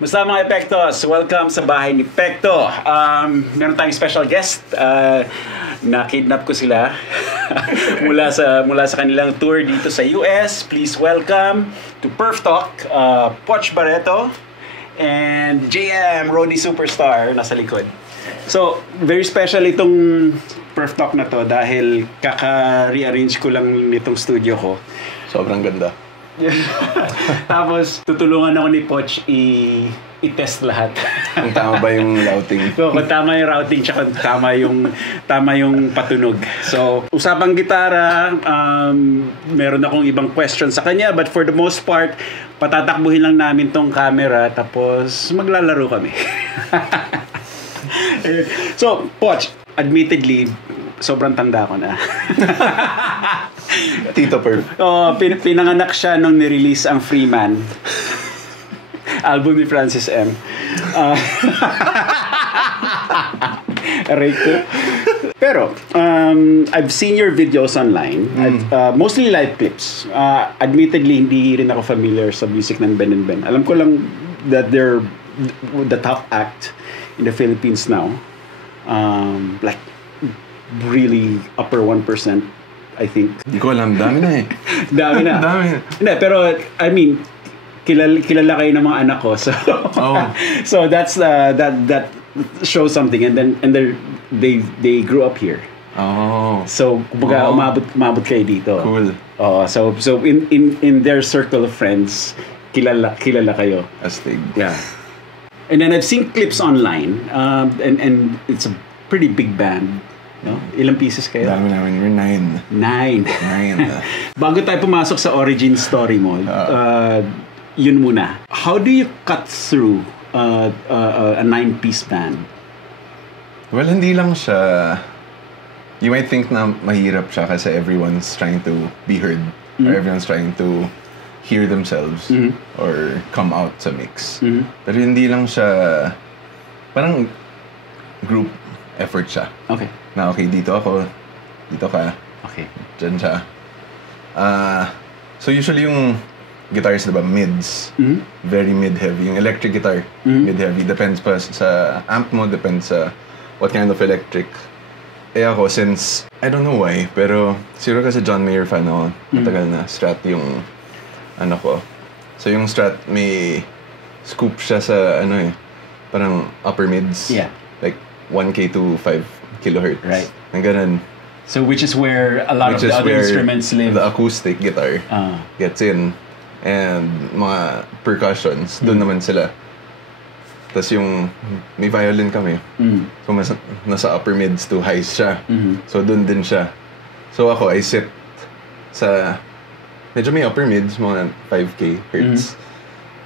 Musta mga Epektos? Welcome sa bahay ni Pekto. Meron tayong special guest. Na-kidnap ko sila mula sa kanilang tour dito sa US. Please welcome to Perf Talk, Poch Barreto and JM, Rody Superstar, nasa likod. So, very special itong Perf Talk na to dahil kaka-rearrange ko lang nitong studio ko. Sobrang ganda. Tapos tutulungan ako ni Poch i-test lahat. Kung tama ba yung routing. So, kung tama yung routing tsaka tama yung patunog. So, usapang gitara, meron akong ibang questions sa kanya, but for the most part, patatakbuhin lang namin tong camera tapos maglalaro kami. So, Poch, admittedly, sobrang tanda ko na. Tito Perf. Pinanganak siya nung nirelease ang Freeman. Album ni Francis M. Aray ko. Pero, I've seen your videos online. Mostly live clips. Admittedly, hindi rin ako familiar sa music ng Ben and Ben. Alam ko lang that they're the top act in the Philippines now. Like, really upper 1%. I think. Hindi ko alam, dami na eh. Dami na. Dami. Hindi, pero I mean, kilala kayo ng mga anak ko. So so that's that shows something, and they grew up here. Oh. So kumbaga umabot kayo dito. Cool. So in their circle of friends, kilala kayo. Astig. Yeah. And then I've seen clips online, and it's a pretty big band. No? Ilang pieces kayo? Dami namin. We're 9. 9. Bago tayo pumasok sa origin story mo, yun muna. How do you cut through a 9-piece band? Well, hindi lang siya... You might think na mahirap siya kasi everyone's trying to be heard. Or everyone's trying to hear themselves or come out sa mix. Pero hindi lang siya... Parang group effort siya. Okay. Na okay, dito ako, dito ka, okay, dyan siya. So usually yung guitars, diba, mids, very mid-heavy. Yung electric guitar, mid-heavy. Depends pa sa amp mo, depends sa what kind of electric. Eh ako, since, I don't know why, pero siguro kasi John Mayer fan ako, matagal na, Strat yung ano ko. So yung Strat, may scoop siya sa, parang upper mids. Yeah. Like 1K to 5 kilohertz. Right. Ang ganun. So which is where a lot of the other instruments live. The acoustic guitar gets in. And mga percussions, doon naman sila. Tapos yung may violin kami. So nasa upper mids to highs siya. So doon din siya. So ako, I sit sa medyo may upper mids, mga 5K hertz.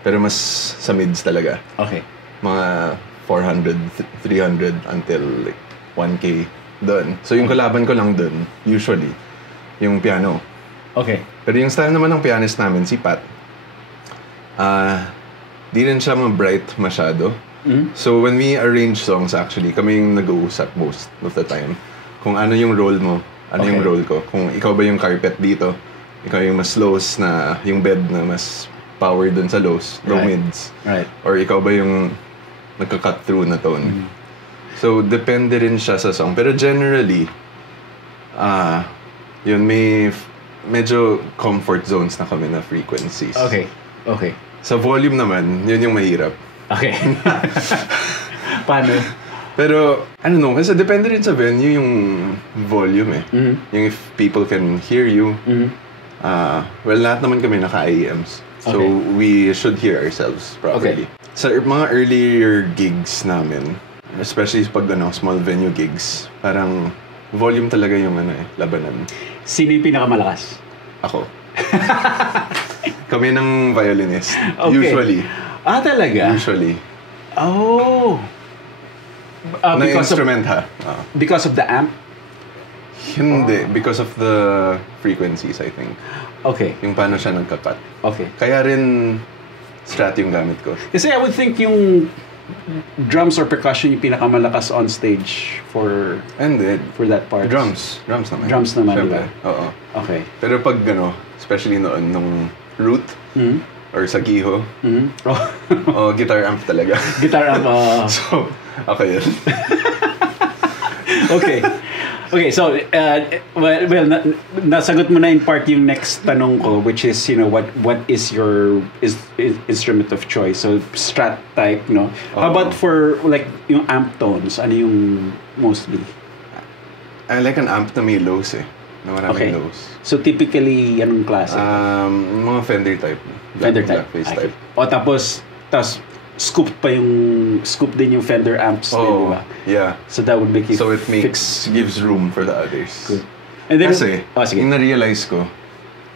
Pero mas sa mids talaga. Okay. Mga 400, 300 until like 1K doon. So yung kalaban ko lang doon, usually, yung piano. Okay. Pero yung style naman ng pianist namin, si Pat, di rin siya bright masyado. So when we arrange songs, actually, kami yung nag-uusap most of the time. Kung ano yung role mo, ano yung role ko. Kung ikaw ba yung carpet dito, ikaw yung mas lows na, yung bed na mas power dun sa lows, low mids. Right. Or ikaw ba yung nagka-cut through na tone. So, depende rin siya sa song. Pero generally, yun, may medyo comfort zones na kami na frequencies. Okay. Okay. Sa volume naman, yun yung mahirap. Okay. Paano? Pero, kasi depende rin sa venue yung volume eh. Yung if people can hear you. Well, lahat naman kami naka-IEMs. So, we should hear ourselves properly. Okay. Sa mga earlier gigs namin, especially pag small venue gigs, parang volume talaga yung labanan. Sino yung pinakamalakas? Ako. Kami ng violinist. Okay. Usually. Talaga? Usually. Oh. Na instrument Because of the amp? Hindi. Because of the frequencies, I think. Okay. Yung paano siya nagka-cut. Okay. Kaya rin Strat yung gamit ko. Kasi I would think yung drums or percussion yung pinakamalakas on stage for that part. Drums naman. Drums naman, Siyempre. diba? Oo. Okay. Pero pag especially noon nung root, or sa Giho. Oh. Guitar amp talaga. Guitar amp. So, okay yun. Okay, so nasagot mo na in part yung next tanong ko, which is, what is your instrument of choice? So Strat type, no? How about for like yung amp tones? Ano yung mostly? I like an amp na may lows na maraming lows. So typically, anong klase? Mga Fender type. Fender type. Blackface type. O tapos scoop din yung Fender amps, di ba? Yeah. So that would make it So it gives room for the others. Good. And then, kasi, yung na-realize ko,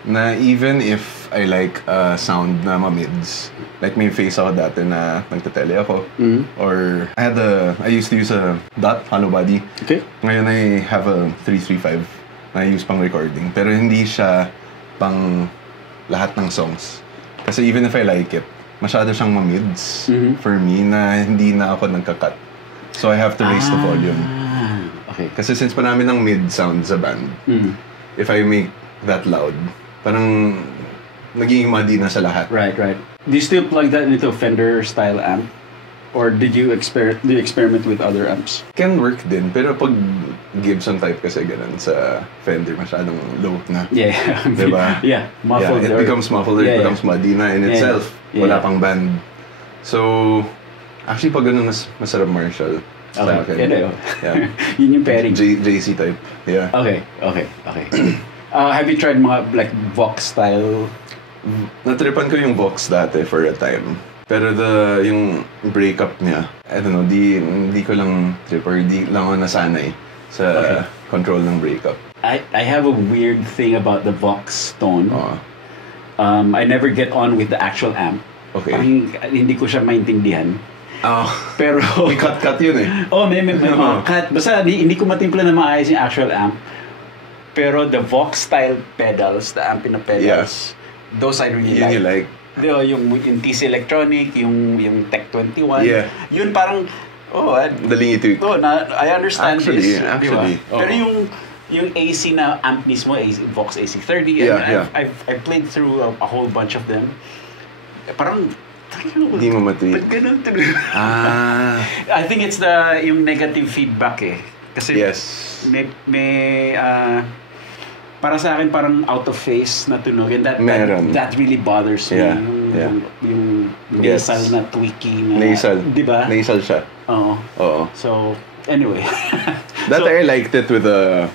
na even if I like sound na ma-mids, like may face ako dati na nagtatele ako, or I used to use a DOT, hollow body. Okay. Ngayon I have a 335 na I use pang recording, pero hindi siya pang lahat ng songs. Kasi even if I like it, masyado siyang ma-mids for me na hindi na ako nagka-cut. So I have to raise the volume. Okay. Kasi since marami ng mid sound sa band, if I make that loud, parang naging muddy na sa lahat. Right. Do you still plug that into a Fender style amp? Or do you experiment with other amps? Can work din, pero pag Gibson type kasi ganun sa Fender, masyadong low na. Yeah. Diba? Yeah. Muffled. It becomes muffled, it becomes muddy na in itself. Wala pang band. So, actually pag ganun masarap Marshall. Okay. Yeah. Yun yung pairing. JC type. Yeah. Okay. Have you tried mga like Vox style? Natripan ko yung Vox dati for a time. Pero yung breakup niya, I don't know, hindi ko lang trip or di lang ako nasanay sa control ng breakup. I have a weird thing about the Vox tone. I never get on with the actual amp. Okay. Parang hindi ko siya maintindihan. Pero may cut yun may mga cut. Basta hindi ko matimpla na maayos yung actual amp. Pero the Vox style pedals, the amp na pedals, those I really like. You like? Yung TC Electronic, yung Tech 21. Yeah. Yun parang daling ito. I understand this. Actually. Diba? Pero yung AC na amp mismo, Vox AC30, I've played through a whole bunch of them. Parang hindi mo matreat. Ba't ganun? I think it's yung negative feedback Kasi may para sa akin parang out of phase na tunog, and that really bothers me. Yung nasal na tweaking. Nasal. Diba? Nasal siya. Oo. So, anyway. I liked it with a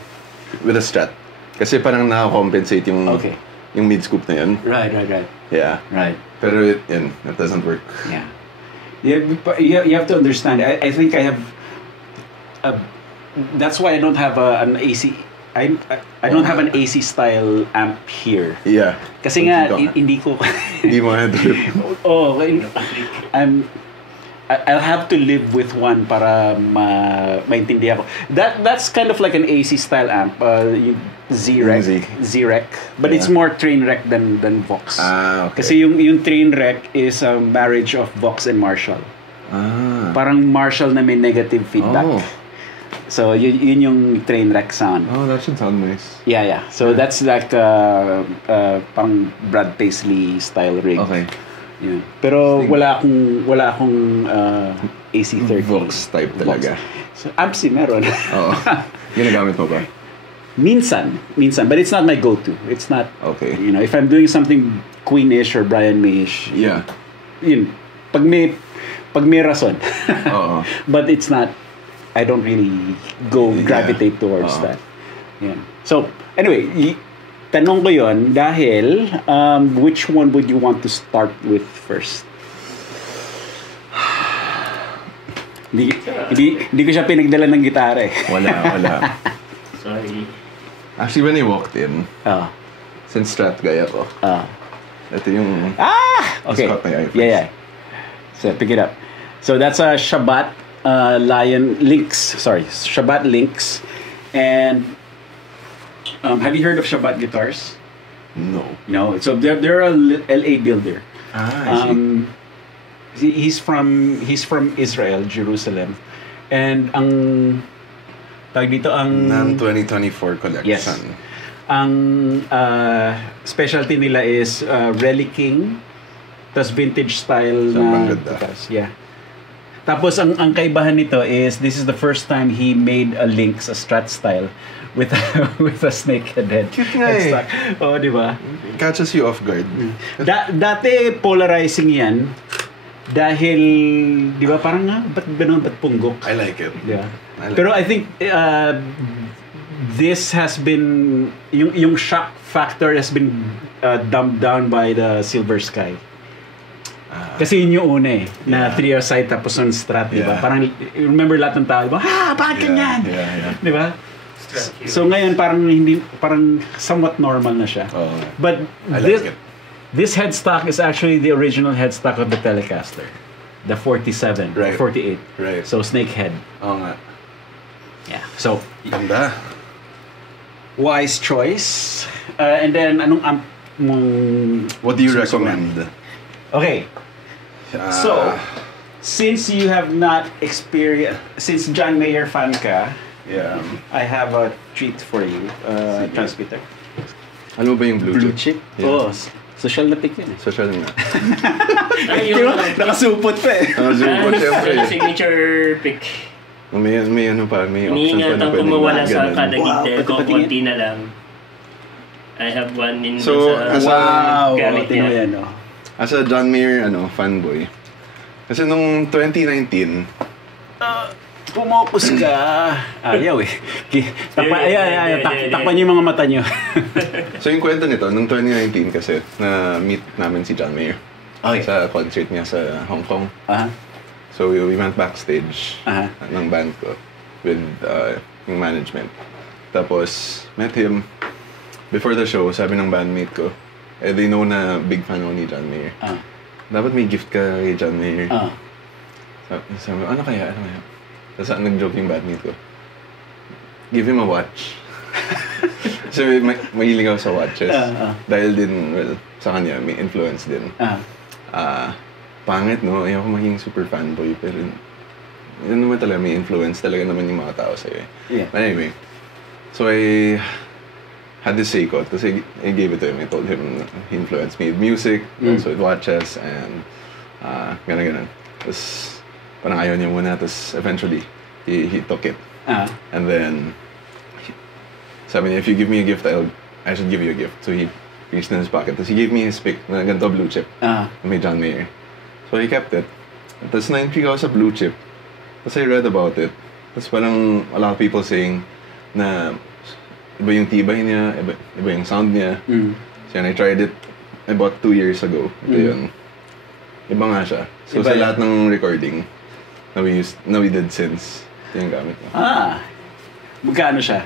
Strat. Kasi parang nakakompensate yung mid scoop na yun. Right. Yeah. Right. Pero it doesn't work. Yeah. You have to understand. I think I have that's why I don't have an AC. I don't have an AC style amp here. Yeah. Kasi nga hindi ko hindi mo handle. I'll have to live with one para maintindihan ko. That's kind of like an AC style amp, Z-Rec, but it's more Trainwreck than Vox. Okay. Kasi yung Trainwreck is a marriage of Vox and Marshall. Parang Marshall na may negative feedback. So yun yung Trainwreck sound. That should sound nice. Yeah. So that's like pang Brad Paisley style rig. Okay. Yeah. Pero wala akong AC30 Vox type talaga. So Ampsi meron. Ginagamit mo ba? Minsan, but it's not my go-to. It's not. Okay. If I'm doing something Queen-ish or Brian May-ish. Yeah. Yun. Pag may rason. But it's not. I don't really gravitate towards that. Yeah. So, anyway, tanong ko yun dahil which one would you want to start with first? Hindi ko siya pinagdala ng gitara eh. Wala. Sorry. Actually, when I walked in, since Strat guy ako, ito yung okay. Scott na Yeah. So, pick it up. So, that's a Shabat Shabat Lynx. And have you heard of Shabat guitars? No. So they're a LA builder. I see. He's from Israel, Jerusalem. And ang NAMM 2024 collection. Yes. Ang specialty nila is Reliking Tas vintage style Sobrang na ganda. guitars. Yeah. Tapos ang kaibahan nito is this is the first time he made a Lynx, a Strat style with with a snakehead head. Cute nga eh. headstock. Oo, di ba? Catches you off guard. Dati polarizing yan dahil, di ba, parang nga, ba't ganun, ba't punggok? I like it. Yeah. I like Pero I think this has been, yung shock factor has been dumbed down by the Silver Sky. Kasi yun yung una eh, na 3R side tapos on Strat, di ba? Yeah. Parang, remember lahat ng tao, di ba? Bakit ganyan? Yeah. Di ba? So ngayon parang somewhat normal na siya. Oh, But I like it. this headstock is actually the original headstock of the Telecaster. The 47 Right. or 48. Right. So snakehead. Oo nga. Yeah. So Ganda. wise choice. And then anong amp mong What do you susuman? recommend? Okay. So since you have not experienced, since John Mayer fan ka, Yeah. I have a treat for you, transmitter. Ano ba yung Blue Bluetooth? chip? Yeah. Oh, social na pick yun eh. Social nga. Ay, Di yung ba? Nakasupot pa eh. Zoom po, syempre. signature pick. May ano pa, may option pa Iniingatan na ko pwedeng mawala sa ganun. kada Wow, gitna ko, pati-patingin. konti na lang. I have one in So, sa Wow! gamit Tino niya. yan, oh. As a John Mayer fanboy. Kasi nung 2019, Pumopos ka. Ayaw eh. Takpan niyo yung mga mata niyo. so yung kwento nito, nung 2019 kasi, na-meet namin si John Mayer. Okay. Sa concert niya sa Hong Kong. Aha. So we went backstage Aha. ng band ko with yung management. Tapos, met him. Before the show, sabi ng bandmate ko, they know na big fan ako ni John Mayer. Ah. Dapat may gift ka kay John Mayer. Ah. Sabi ko, ano kaya? Tapos nag-joke yung bandmate ko. Give him a watch. So, mahilig ako sa watches. Dahil din, well, sa kanya, may influence din. Pangit, no? Ayoko maging super fanboy, pero yun naman talaga, may influence talaga naman yung mga tao sa'yo. Yeah. But anyway, so I had this Seiko, tapos I gave it to him. I told him he influenced me with music, also with watches, and gano'n. Tapos, parang ayaw niya muna, tapos eventually, he took it. And then, sabi niya, if you give me a gift, I should give you a gift. So he reached in his pocket. Tapos he gave me his pick na ganito blue chip. May John Mayer. So he kept it. Tapos na-intrigue ako sa blue chip. Tapos I read about it. Tapos parang a lot of people saying na iba yung tibay niya, iba yung sound niya. So I tried it about 2 years ago. Ito yun. Iba nga siya. So Iba sa yan. lahat ng recording na we did since, ito yung gamit ko. Magkano siya?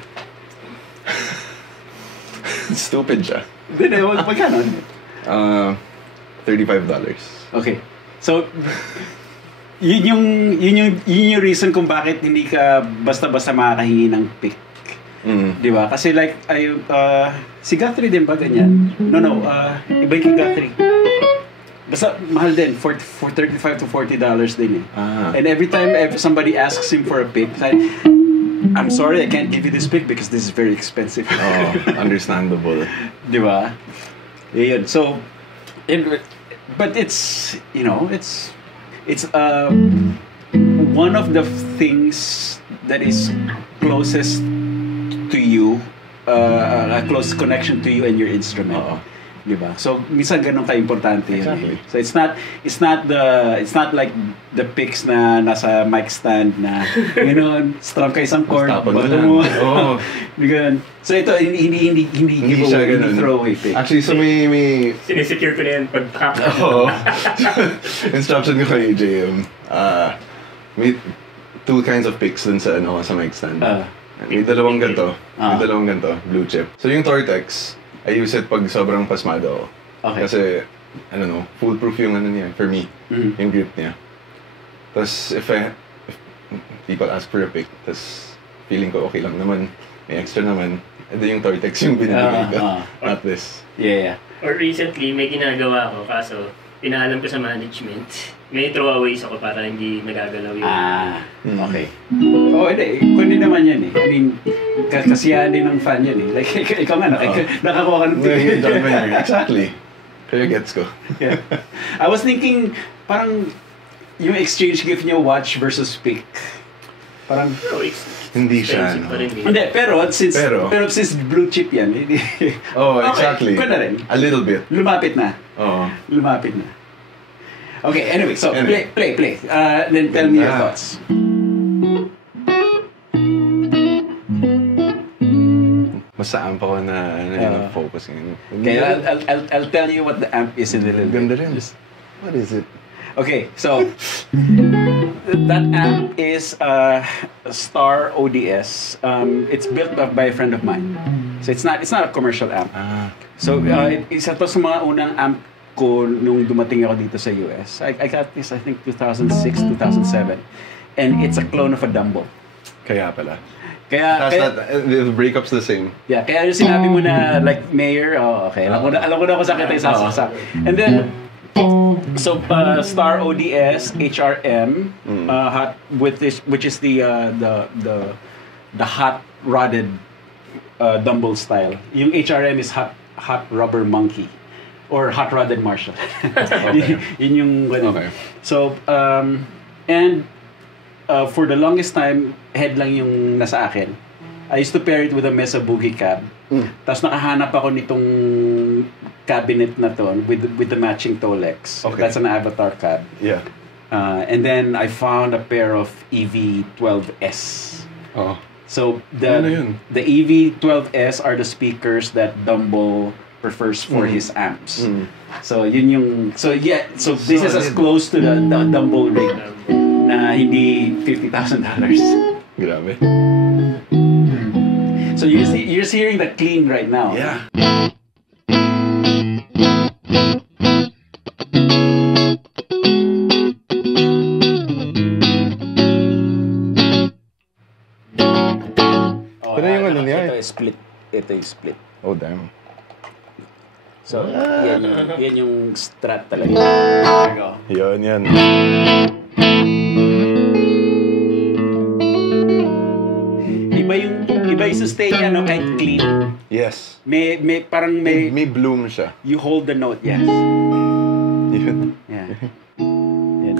Stupid siya. Hindi, magkano? $35. Okay. So, yun yung reason kung bakit hindi ka basta-basta makakahingi ng pick. Di ba? Kasi like, si Guthrie din ba ganyan? No, iba yung kay Guthrie. Basta mahal din, for $35 to $40 din eh. And every time somebody asks him for a pick, I'm sorry, I can't give you this pick because this is very expensive. Understandable. Di ba? Yun. So, but it's, it's one of the things that is closest to you, a close connection to you and your instrument. Diba? So minsan ganun ka-importante yun. Exactly. So it's not like the picks na nasa mic stand na strum ka isang chord, Tapon mo bato lang. mo. Oo. Ganun. So ito hindi giveaway, hindi throwaway pick. Actually, so may Sinisecure ko na yan pag instruction ko kay JM. May 2 kinds of picks dun sa sa mic stand. May dalawang ganito. May dalawang ganito, blue chip. So yung Tortex, I use it pag sobrang pasmado ako. Okay. Kasi, I don't know, foolproof yung niya, for me, yung grip niya. Tapos, if people ask for a pick, tapos feeling ko okay lang naman, may extra naman, edi yung Tortex yung binibigay ko, not this. Yeah. Or recently, may ginagawa ko, kaso pinaalam ko sa management. May throwaways ako para hindi nagagalaw yung... Okay. Hindi. Kundi naman yan eh. I mean, kasiyahan din ng fan yan eh. Like, ikaw nga, nakakuha ka ng pick. Exactly. Kaya gets ko. Yeah. I was thinking, parang yung exchange gift niyo, watch versus pick. Parang, Hindi siya, expensive no? pa rin eh. hindi, pero since blue chip yan, hindi. Oh, Okay, exactly. ko na rin. A little bit. Lumapit na. Oo. Lumapit na. Okay, anyway, so Anyway. play. Then tell me your Ganda. thoughts. Mas sa amp ako na focus ngayon. Okay, I'll tell you what the amp is in a little bit. Ganda rin. What is it? Okay, so that amp is Star ODS. It's built up by a friend of mine. So it's not a commercial amp. So isa to sa mga unang amp ko nung dumating ako dito sa US. I got this I think 2006, 2007. And it's a clone of a Dumbo. Kaya pala. Kaya The breakup's the same. yeah, kaya yung sinabi mo na like mayor, okay. Alam ko na kung saan kita isasaksak. And then so Star ODS HRM hot with this, which is the hot rodded Dumble style. Yung HRM is hot rubber monkey or hot rodded Marshall. Yun yung Okay. So and for the longest time head lang yung nasa akin. I used to pair it with a Mesa Boogie cab. Tapos nakahanap ako nitong cabinet na to with the matching Tolex. Okay. That's an Avatar cab. Yeah. And then I found a pair of EV12S. Oh. So Ano yun? the EV12S are the speakers that Dumbo prefers for his amps. So yun yung so this is as close to the Dumbo rig na hindi $50,000. Grabe. So you're hearing the clean right now. Yeah. Oh, Pero yung ano niya, ito is split. Oh, damn. So yan yung strat talaga. There you go. Yan. Iba yung sustain niya no kahit clean. Yes. May May bloom siya. you hold the note, yes. Yun. Yeah. Yan.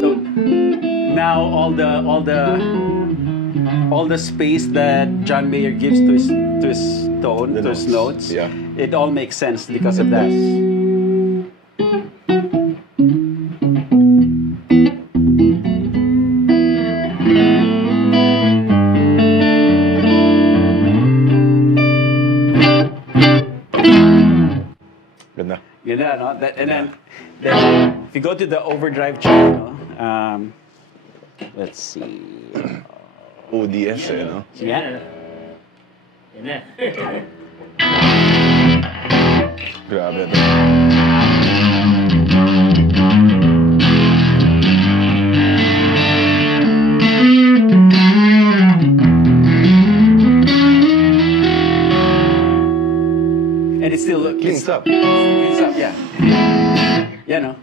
So now all the space that John Mayer gives to his tone, The to his notes. notes, Yeah. it all makes sense because of that. Ganda. You know, no? And then if you go to the overdrive channel, let's see. ODS no? Yeah. Yan na. Grabe. And it still Cleans up. Cleans up, yeah. Yeah, no.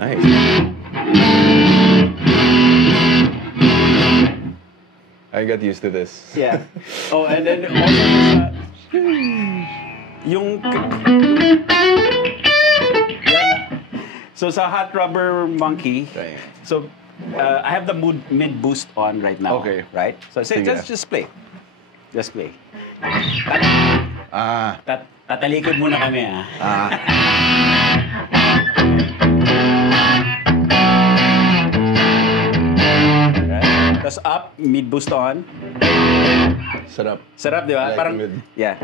Nice. I got used to this. Yeah. Oh, and then also yung so sa Hot Rubber Monkey, Right. so I have the mid boost on right now. Okay. Right? So say, Sige. just play. Just play. Ah. Tatalikod muna kami Right? Tapos up, mid boost on. Sarap. Sarap, di ba? Like Parang, mid. yeah.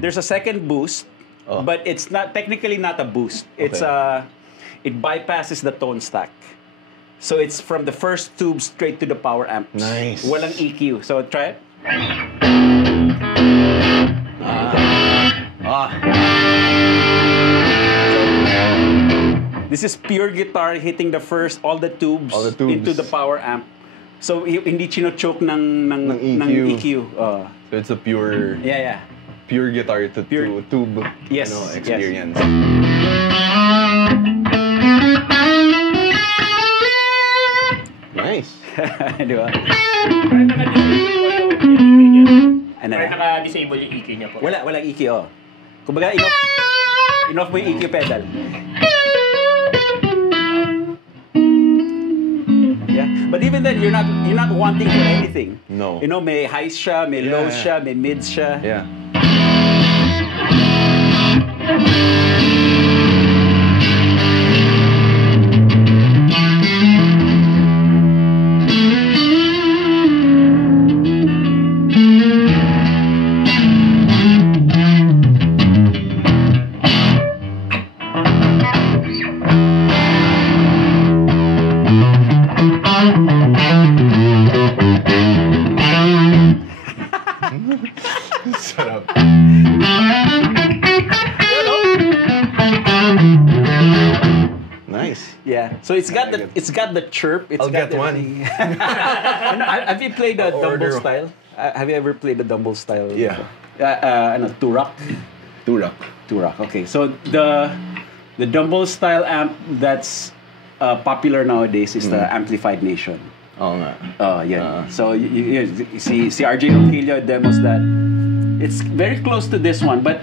There's a second boost, Oh. but it's not technically not a boost. It's Okay. it bypasses the tone stack. So it's from the first tube straight to the power amps. Nice. Walang EQ. So try it. Ah. So, This is pure guitar hitting all the tubes into the power amp. So hindi chino-choke ng EQ. So it's a pure pure guitar to tube experience. Nice. Di ba? Parang naka-disable yung EQ niya po. Walang EQ, oh. Kumbaga, inoff mo yung EQ pedal. Yeah. But even then, you're not wanting for anything. No. You know, may highs siya, may lows siya, may mids siya. Yeah. Sarap. Nice. Yeah. So it's got the chirp. I'll get one. Have you played the Dumble style? Have you ever played the Dumble style? Yeah. Turok. Turok. Okay. So the Dumble style amp that's popular nowadays is the Amplified Nation. Oo nga. Yeah. So you see RJ Ronquillo demos that. It's very close to this one, but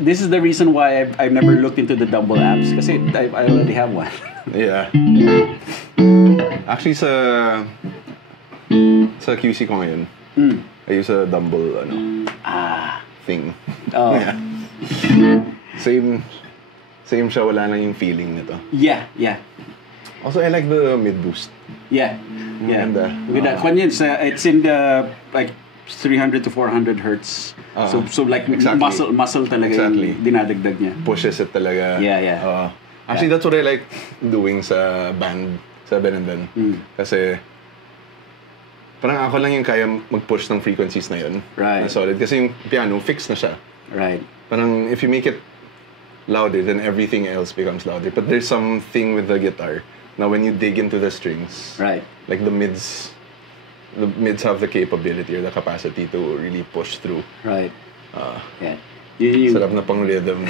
this is the reason why I've never looked into the Dumble amps kasi I already have one. Yeah. Actually sa QC ko ngayon, I use a Dumble thing. Oh. Yeah. Same siya, wala lang yung feeling nito. Yeah. Also, I like the mid boost. Yeah. And With that one, it's in the like 300 to 400 hertz. So like exactly. muscle talaga yung dinadagdag niya. Pushes it talaga. Yeah. Actually, that's what I like doing sa band, sa Ben and Ben. Kasi parang ako lang yung kaya mag-push ng frequencies na yun. Right. Na solid. Kasi yung piano, fixed na siya. Right. Parang if you make it louder, then everything else becomes louder. But there's something with the guitar. Now, when you dig into the strings, Right. like the mids have the capability or the capacity to really push through. Right. Yeah. Sarap na pang rhythm.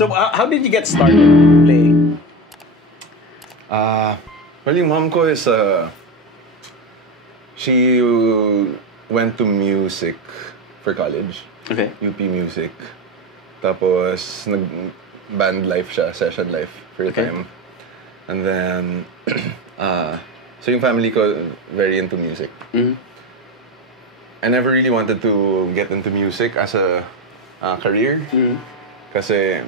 So, how did you get started playing? Well, yung mom ko is, she went to music for college. Okay. UP Music. Tapos, nag-band life siya, session life for a time. And then, so yung family ko, very into music. I never really wanted to get into music as a career. Kasi,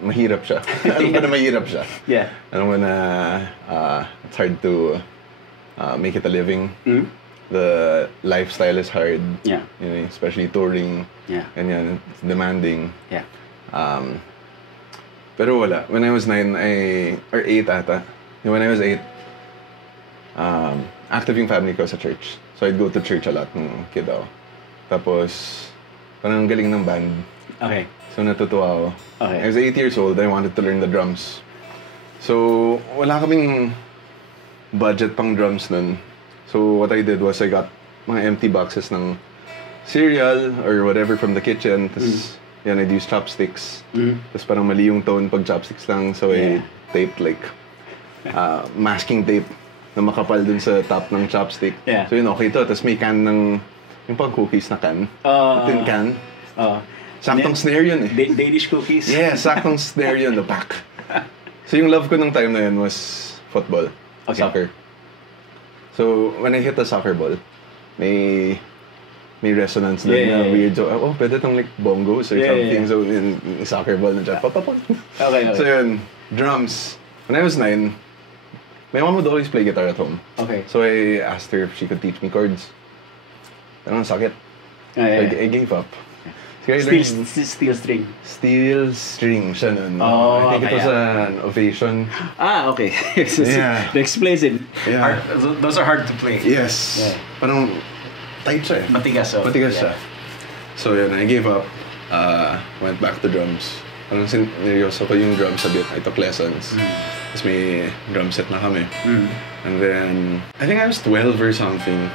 mahirap siya. Alam ko na mahirap siya. Yeah. Alam ko na it's hard to make it a living. The lifestyle is hard. Yeah. You know, especially touring. Yeah. Ganyan, it's demanding. Yeah. Pero wala. When I was 9, or 8 ata. When I was 8, active yung family ko sa church. So I'd go to church a lot nung kid ako. Tapos, parang galing ng band. Okay. So natutuwa ako. Okay. I was 8 years old, I wanted to learn the drums. So, wala kaming budget pang drums nun. So what I did was I got mga empty boxes ng cereal or whatever from the kitchen. Tapos, yan, I'd use chopsticks. Tapos parang mali yung tone pag chopsticks lang. So I taped like masking tape na makapal dun sa top ng chopstick. Yeah. So yun, okay to. Tapos may can ng, yung pag cookies na can. Tin can. Saktong snare yun eh. Danish cookies? Yeah, saktong snare yun, the pack. So yung love ko nung time na yun was football. Okay. Soccer. So when I hit the soccer ball, may resonance na weird. So, pwede tong like bongos or something. Yeah. So in soccer ball na dyan. Okay. So yun, drums. When I was 9, my mom would always play guitar at home. Okay. So I asked her if she could teach me chords. Pero suck it. So I gave up. Steel string. Steel string siya nun. Oh, I think it was an Ovation. Okay. Yeah. Explains it. Yeah. Those are hard to play. Yes. Yeah. Parang tight siya eh. Matigas. Matigas siya. So yun, I gave up. went back to drums. Parang sineryoso ko yung drums a bit. I took lessons. Tapos may drum set na kami. And then, I think I was 12 or something.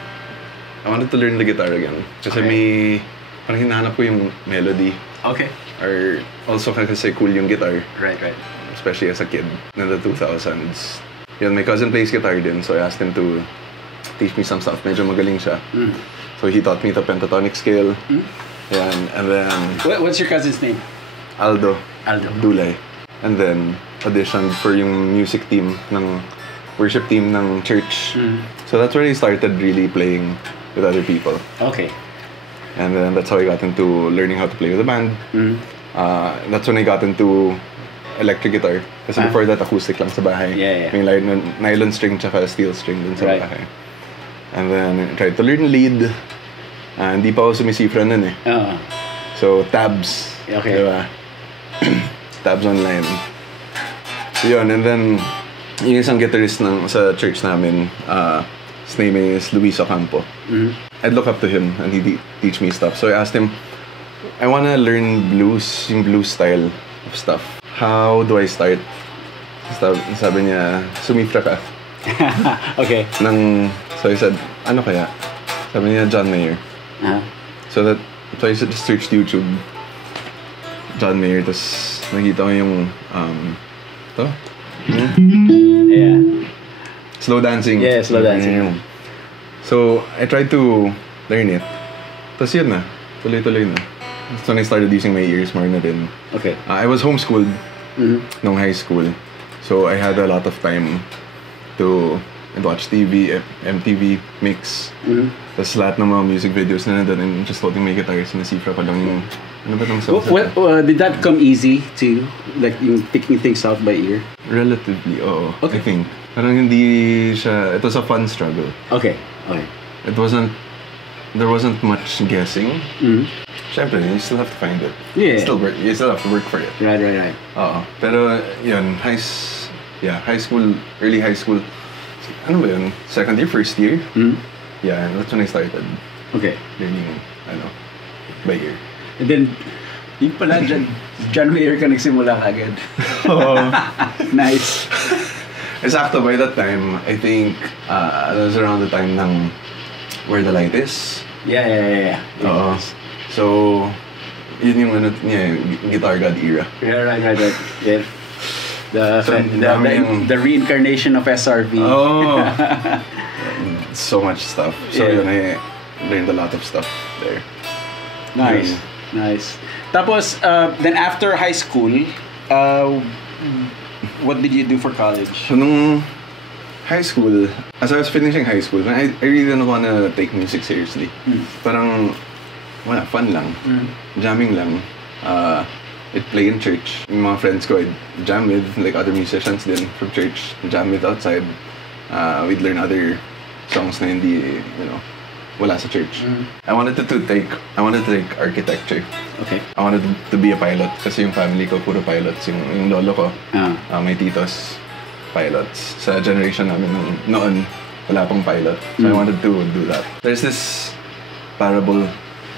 I wanted to learn the guitar again. Kasi parang hinahanap ko yung melody. Okay. Or also kasi cool yung guitar. Right. Especially as a kid in the 2000s. Yun, my cousin plays guitar din. So I asked him to teach me some stuff. Medyo magaling siya. So he taught me the pentatonic scale. Yan. And then... What's your cousin's name? Aldo. Dulay. And then, auditioned for yung music team ng worship team ng church. So that's where I started really playing with other people. Okay. And then that's how I got into learning how to play with a band. That's when I got into electric guitar. Kasi before that, acoustic lang sa bahay. Yeah. May nylon string tsaka steel string dun sa Right. bahay. And then I tried to learn lead. Hindi pa ako sumisifra nun eh. So, tabs. Okay. Diba? Tabs online. So, yun. And then, yung isang guitarist sa church namin, his name is Luis Ocampo. I'd look up to him and he'd teach me stuff. So, I asked him, I wanna learn blues, yung blues style of stuff. How do I start? Sabi niya, sumifra ka. Okay. So I said, ano kaya? Sabi niya, John Mayer. So I just searched YouTube. John Mayer, tapos nakita ko yung, ito? Yeah. Slow dancing. Yeah, slow dancing. So, I tried to learn it. Tapos yun na. Tuloy-tuloy na. That's when I started using my ears more na din. Okay. I was homeschooled nung high school. So, I had a lot of time to watch TV, MTV, Mix. Tapos lahat ng mga music videos na nandun and just holding my guitar, sinisifra ko lang yung... Ano ba itong songs? Did that come easy to like yung picking things out by ear? Relatively, oo. Okay. I think. Parang hindi siya... It was a fun struggle. Okay. It wasn't... There wasn't much guessing. Siyempre, you still have to find it. Yeah. You still have to work for it. Right. Oo. Pero, yun, high school, early high school, ano ba yun? Second year, first year? Yeah, that's when I started Okay. learning, by ear. And then, yung pala, John Mayer ka nagsimula agad. Nice. Exacto, by that time, I think, that was around the time ng Where the Light Is. Yeah. Oo. So, yun yung Guitar God era. Yeah, right. Yeah. The reincarnation of SRV. Oh. So much stuff. So yun, I learned a lot of stuff there. Nice. Tapos, then after high school, what did you do for college? So nung high school, as I was finishing high school, I really didn't want to take music seriously. Parang, wala, fun lang. Jamming lang. I'd play in church. Yung mga friends ko, I'd jam with, like other musicians din from church. Jam with outside. We'd learn other songs na hindi, wala sa church. I wanted to take architecture. Okay. I wanted to be a pilot kasi yung family ko puro pilots. Yung lolo ko, may titos, pilots. Sa generation namin noon, wala pang pilot. So I wanted to do that. There's this parable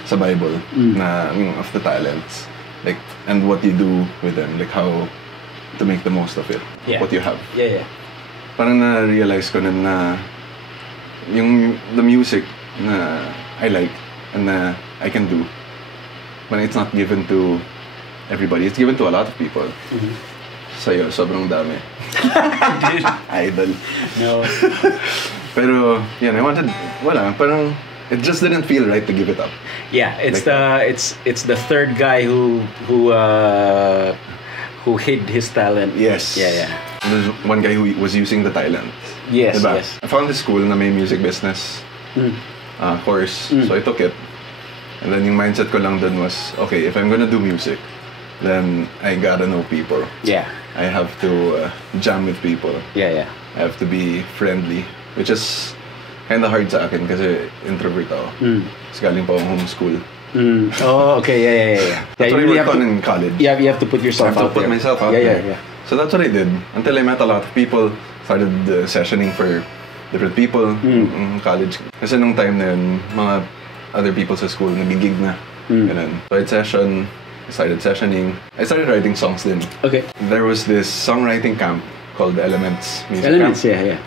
sa Bible na of the talents. Like, and what you do with them. Like, how to make the most of it. Yeah. What you have. Yeah. Parang na-realize ko na the music na I like and na I can do, but it's not given to everybody. It's given to a lot of people. Sa'yo, sobrang dami. Idol. No. Pero, I wanted, parang, it just didn't feel right to give it up. Yeah, it's the third guy who hid his talent. Yes. Yeah. There's one guy who was using the talent. Yes, diba? yes. I found this school na may music business course. So I took it. And then yung mindset ko lang dun was, okay, if I'm gonna do music, then I gotta know people. Yeah. I have to jam with people. Yeah. I have to be friendly, which is kinda hard sa akin kasi introvert ako. Kasi galing pa akong homeschool. Oh, okay, yeah. That's what I really worked on in college. Yeah, you have to put yourself I have out to put there. myself out there. Yeah. So that's what I did. Until I met a lot of people, started sessioning for different people in college. Kasi nung time na yun, mga other people sa school nagigig na. Ganun. So I'd session, started sessioning. I started writing songs then. Okay. There was this songwriting camp called Elements Music Elements, Camp. yeah.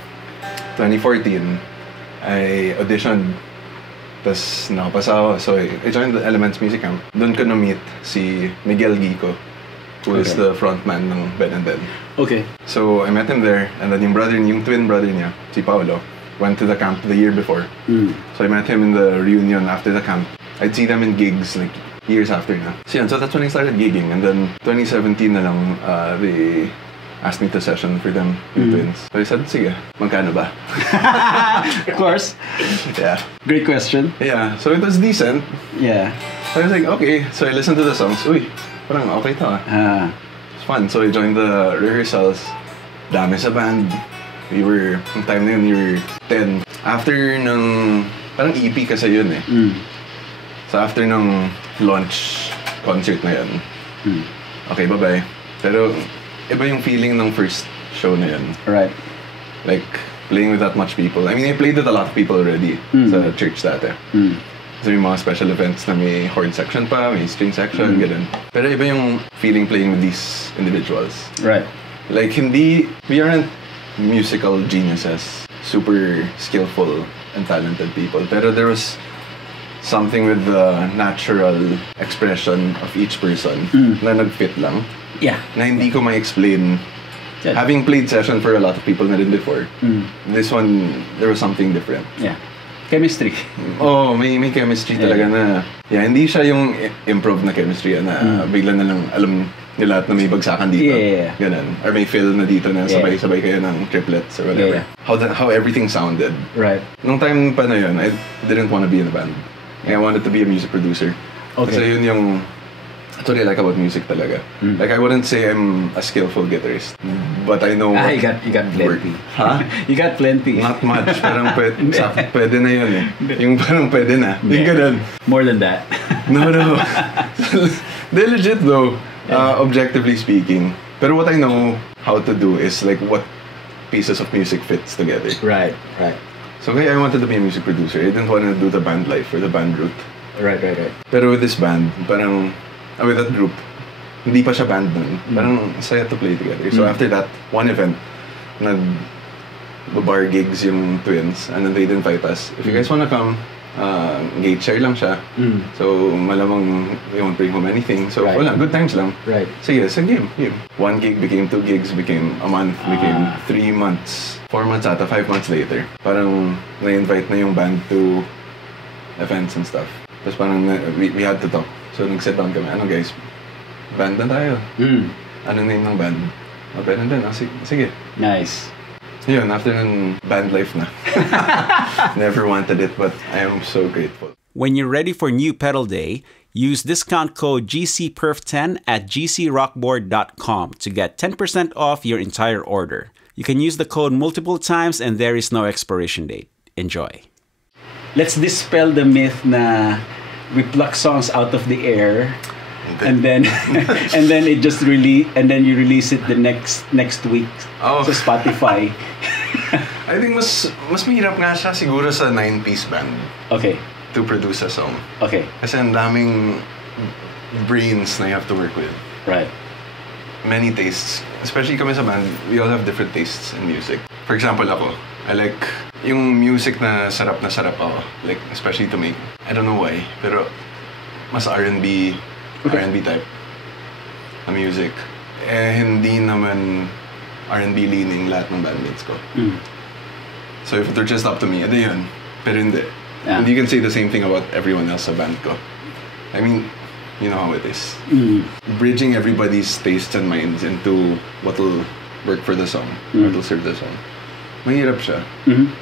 2014, I auditioned. Tapos nakapasa ako. So I joined the Elements Music Camp. Doon ko na-meet si Miguel Gico, who is the frontman ng Ben and Dead. Okay. So I met him there, and then yung twin brother niya, si Paolo, went to the camp the year before. So I met him in the reunion after the camp. I'd see them in gigs like years after na. So that's when I started gigging. And then 2017 na lang, they asked me to session for them, yung twins. So I said, sige, magkano ba? Of course. Yeah. Great question. Yeah, so it was decent. Yeah. So I was like, okay. So I listened to the songs. Uy, parang okay to ah. It's fun. So I joined the rehearsals. Dami sa band. Yung time na yun, we were 10. After ng, parang EP kasi yun eh. So after ng launch concert na yun, okay, bye-bye. Pero iba yung feeling ng first show na yun. Right. Like, playing with that much people. I mean, I played with a lot of people already sa church dati. So yung mga special events na may horn section pa, may string section, ganun. Pero iba yung feeling playing with these individuals. Right. Like, we aren't musical geniuses, super skillful and talented people. Pero there was something with the natural expression of each person na nag-fit lang. Yeah. Na hindi ko ma-explain. Having played session for a lot of people na rin before, this one, there was something different. Yeah. Chemistry. Oh, may chemistry talaga na, hindi siya yung improv na chemistry na bigla na lang alam niyo lahat na may bagsakan dito. Yeah. Ganun. Or may fill na dito na sabay-sabay kayo ng triplets or whatever. How everything sounded. Right. Nung time pa na yun, I didn't want to be in a band. I wanted to be a music producer. Okay. Kasi yun yung, that's what I like about music talaga. Like, I wouldn't say I'm a skillful guitarist, but I know you got plenty. Huh? You got plenty. Not much. Parang pwede na yun eh. Yung parang pwede na. Yung ganun. More than that. No. They're legit though, objectively speaking. Pero what I know how to do is like what pieces of music fits together. Right. So kaya I wanted to be a music producer. I didn't want to do the band life or the band route. Right. Pero with this band, parang, with that group, hindi pa siya band nun. Parang saya to play together. So after that, one event, bar gigs yung twins, and then they'd invite us. If you guys wanna come, gate share lang siya. So malamang we won't bring home anything. So wala, good times lang. Right. Sige, game. One gig became 2 gigs, became a month, became 3 months, 4 months ata, 5 months later. Parang na-invite na yung band to events and stuff. Tapos parang we had to talk. So nag-sit down kami, guys, band na tayo. Ano name ng band? Band and then, sige. Nice. Yun, after ng band life na. Never wanted it, but I am so grateful. When you're ready for New Pedal Day, use discount code GCPerf10 at gcrockboard.com to get 10% off your entire order. You can use the code multiple times and there is no expiration date. Enjoy. Let's dispel the myth na we pluck songs out of the air and then it just you release it the next week sa Spotify. I think mas mahirap nga siya siguro sa 9-piece band. Okay. To produce a song. Okay. Kasi ang daming brains na you have to work with. Right. Many tastes. Especially kami sa band, we all have different tastes in music. For example, ako, I like yung music na sarap ako. Like, especially to make. I don't know why, pero mas R&B type na music. Hindi naman R&B leaning lahat ng bandmates ko. So if they're just up to me, edi yun. Pero hindi. Yeah. And you can say the same thing about everyone else sa band ko. I mean, you know how it is. Bridging everybody's tastes and minds into what'll work for the song, what'll serve the song. Mahirap siya.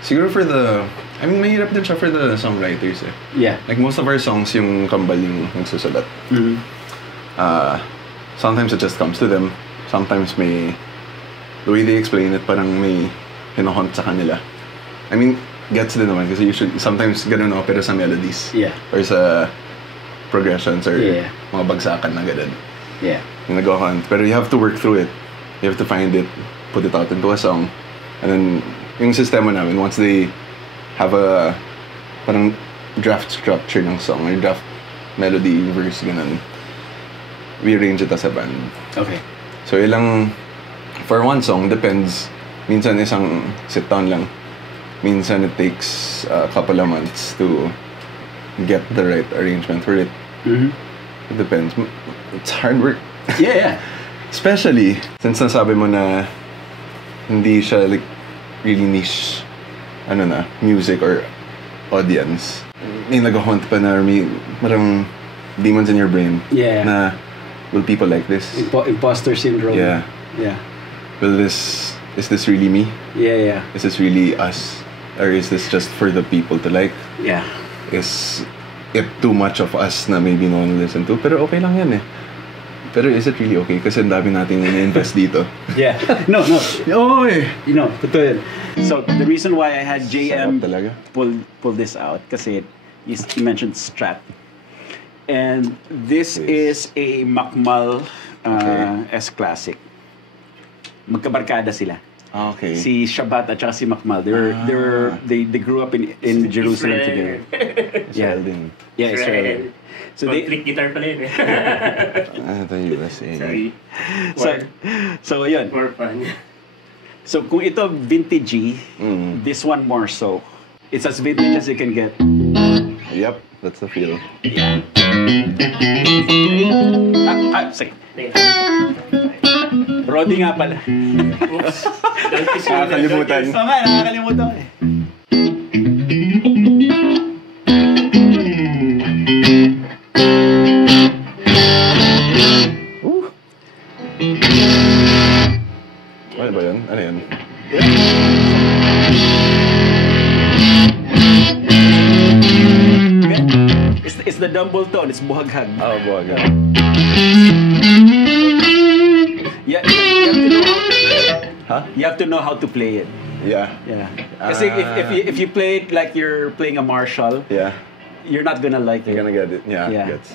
Siguro mahirap din siya for the songwriters eh. Yeah. Like most of our songs, yung kambal yung nagsusulat. Sometimes it just comes to them. Sometimes the way they explain it, parang may hinohunt sa kanila. I mean, gets din naman kasi sometimes ganun ako pero sa melodies. Yeah. Or sa progressions or mga bagsakan na ganun. Yeah. Yung nag-hunt. Pero you have to work through it. You have to find it, put it out into a song. And then, yung sistema namin, once they have a parang draft structure ng song or draft melody, verse, ganun, we arrange it as a band. Okay. So for one song, depends. Minsan isang sit-down lang. Minsan it takes a couple of months to get the right arrangement for it. Mm-hmm. It depends. It's hard work. Yeah. Especially, since nasabi mo na hindi siya like really niche music or audience. May nag-haunt pa na marang demons in your brain. Yeah. Na, will people like this? Imposter syndrome. Yeah. Yeah. Is this really me? Yeah. Is this really us? Or is this just for the people to like? Yeah. Is it too much of us na maybe no one will listen to? Pero okay lang yan eh. Pero is it really okay? Kasi ang dami nating in-invest dito. Yeah. No. Oo eh. Totoo yun. So, the reason why I had JM Sarap talaga. pull this out, kasi you mentioned Strat. And this is a Macmal S Classic. Magkabarkada sila. Okay. Si Shabat at saka si Macmal. They grew up in Jerusalem together. Israel din. Yeah, Israel. So Conflict guitar pala yun eh. The USA. Sorry. So yun. For fun. So kung ito vintagey, this one more so. It's as vintage as you can get. Yep, that's the feel. Yeah. Sige. Rodi nga pala. Oops. Nakakalimutan. Nakakalimutan eh. Ano ba yan? Ano yan? It's the dumble tone. It's buhaghag. Oh, buwag. Yeah, you have to know how to play it. Huh? You have to know how to play it. Yeah. Yeah. Kasi if you play it like you're playing a Marshall, Yeah. you're not gonna like You're it. gonna get it. Yeah. Yeah. Gets.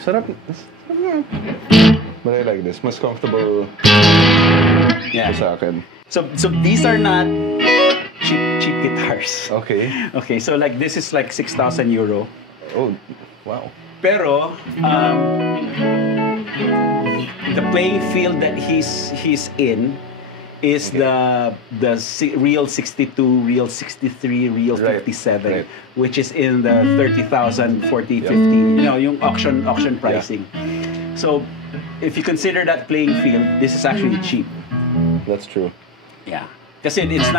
Sarap. But I like this. Mas comfortable Yeah. sa akin. So these are not cheap guitars. Okay. Okay, so like this is like 6,000 euro. Oh, wow. Pero the playing field that he's in is real 62, real 63, real Right, 57, right. which is in the 30,000, 40, 50. Yung auction pricing. So if you consider that playing field, this is actually cheap. That's true. Yeah. Kasi it's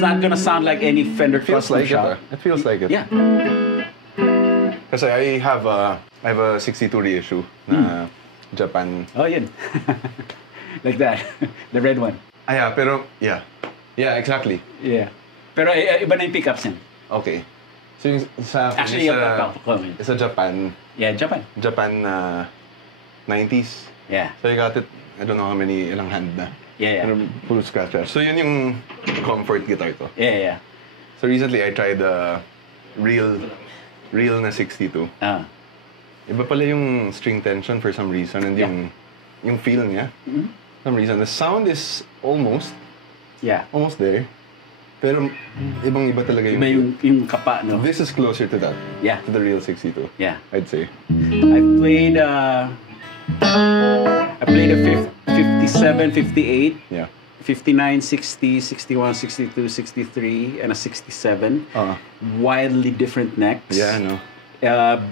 not gonna sound like any Fender Feels custom like it. shop. It feels like it. Yeah. Kasi I have a 62 reissue na Japan. Oh, yun. Like that. The red one. Yeah, pero yeah. Yeah, exactly. Yeah. Pero iba na yung pickups niyan. Okay. So yung sa akin, Actually, comment. it's a Japan Yeah, Japan. 90s. Yeah. So I got it, I don't know how many, ilang hand na. Yeah. Pero full scratch. So yun yung comfort guitar ko. Yeah. So recently I tried the real na 62. Ah. Iba pala yung string tension for some reason and yung feel niya. Some reason. The sound is almost there. Pero ibang-iba talaga yung Iba yung kapa, no? This is closer to that. Yeah. To the real 62. Yeah. I'd say. I played a 57, 58, Yeah. 59, 60, 61, 62, 63, and a 67. Wildly different necks. Yeah, I know.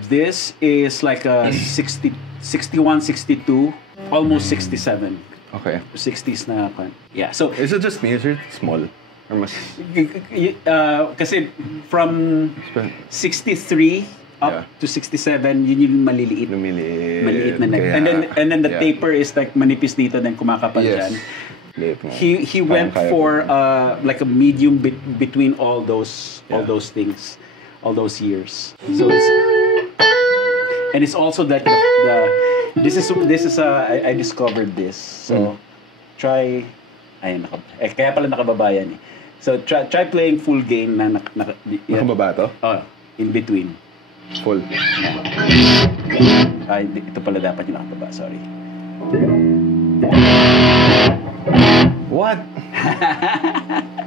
This is like a 60, 61, 62, almost 67. Okay. 60s na kwan. Yeah, so Is it just me? Is it small? Or mas... kasi from 63 up to 67, yun yung maliliit. Maliit na neck. Kaya, And then the taper is like manipis dito, then kumakapal Yes. dyan. Liit nga. He went for like a medium between all those things, all those years. So it's also that this is I discovered this. So try kaya pala nakababayan eh. So try playing full gain na Nakababa to? in between. Full. Ito pala dapat yung nakababa, sorry. What?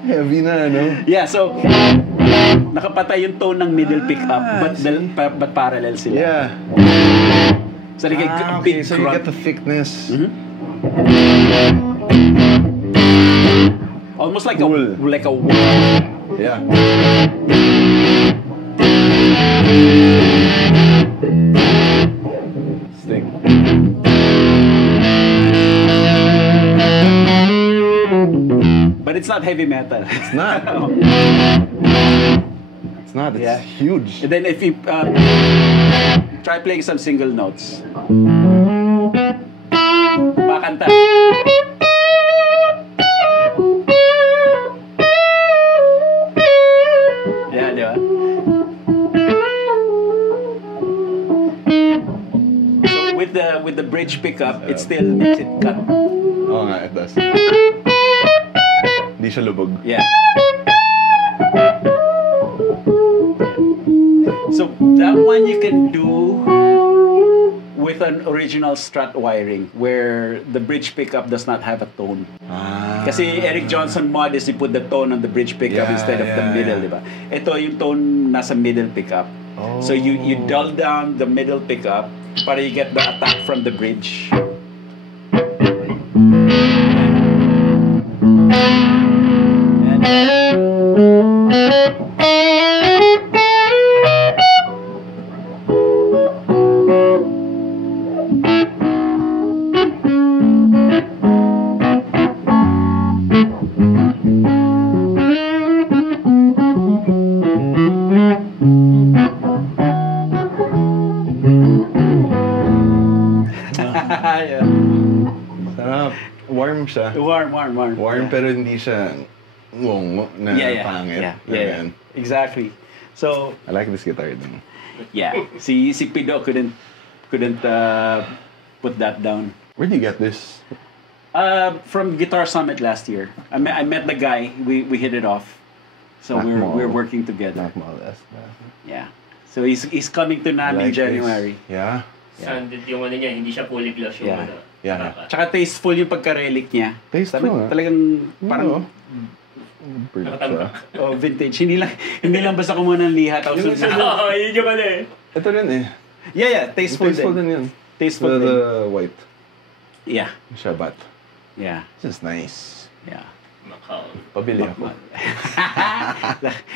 Heavy na, no? Yeah, so Nakapatay yung tone ng middle pickup, but parallel sila. Yeah. So like a big so you crump. get the thickness. Almost like Wool. a Yeah. Sting. but it's not heavy metal. It's not. It's not. It's Yeah. huge. And then if you try playing some single notes. Bakanta. Yeah, di ba? So with the bridge pickup, it still makes it cut. Oo nga, it does. Hindi siya lubog. Yeah. So that one you can do with an original Strat wiring where the bridge pickup does not have a tone. Kasi Eric Johnson mod is you put the tone on the bridge pickup Yeah, instead of the yeah, middle, yeah. di ba? Ito yung tone nasa middle pickup. So you dull down the middle pickup para you get the attack from the bridge. Yeah. Sarap. Warm siya. Warm. Warm pero hindi siya ngongo na pangit. Yeah. Exactly. So, I like this guitar din. yeah. Si Pido couldn't put that down. Where do you get this? From Guitar Summit last year. I met the guy. We hit it off. So we're working together. Not modest. Yeah. So he's coming to NAMM in January. This. Yeah. Sanded yung ano niya, hindi siya fully gloss yung Yeah. ano. Yeah. Tapa. Tsaka tasteful yung pagka-relic niya. Tasteful, ah. Talagang parang Nakatambak. vintage. Hindi lang basta kumuha ng liha tapos Oo, yun yung ano eh. Ito rin eh. Yeah, tasteful Tasteful din. din yun. Tasteful din. The white. Yeah. Shabat. Yeah. This is nice. Yeah. Macau. Pabili ako.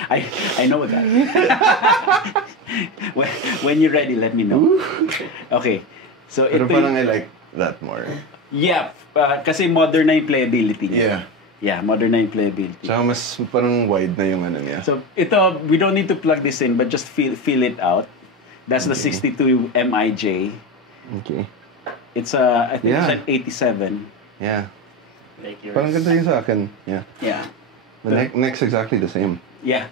I know a guy. when you're ready, let me know. Okay. So Pero ito parang I like that more. yeah, kasi modern na yung playability niya. Yeah. Yeah, modern na yung playability. Tsaka mas parang wide na yung ano niya. So ito, we don't need to plug this in, but just feel it out. That's the 62 MIJ. Okay. It's I think it's Yeah. an 87. Yeah. Like yours. Parang ganda yung sa akin. Yeah. Yeah. The neck's exactly the same. Yeah.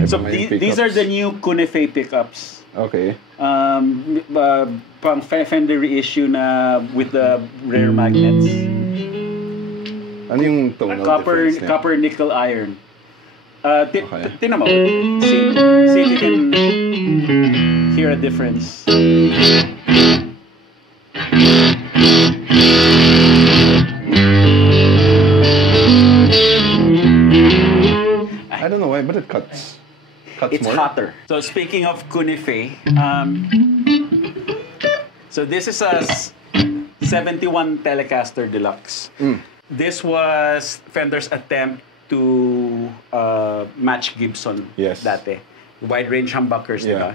Ito So may these are pickups. the new Kunefei pickups. Okay. Pang Fender reissue na with the rear magnets. Ano yung tonal Copper, difference niya? copper, nickel, iron. Okay. Tinan mo. See if you can hear a difference. I don't know why, but it cuts. Cuts It's more. hotter. So speaking of Kunefei, so this is a 71 Telecaster Deluxe. This was Fender's attempt to match Gibson Yes. dati. Wide range humbuckers, Yeah. diba?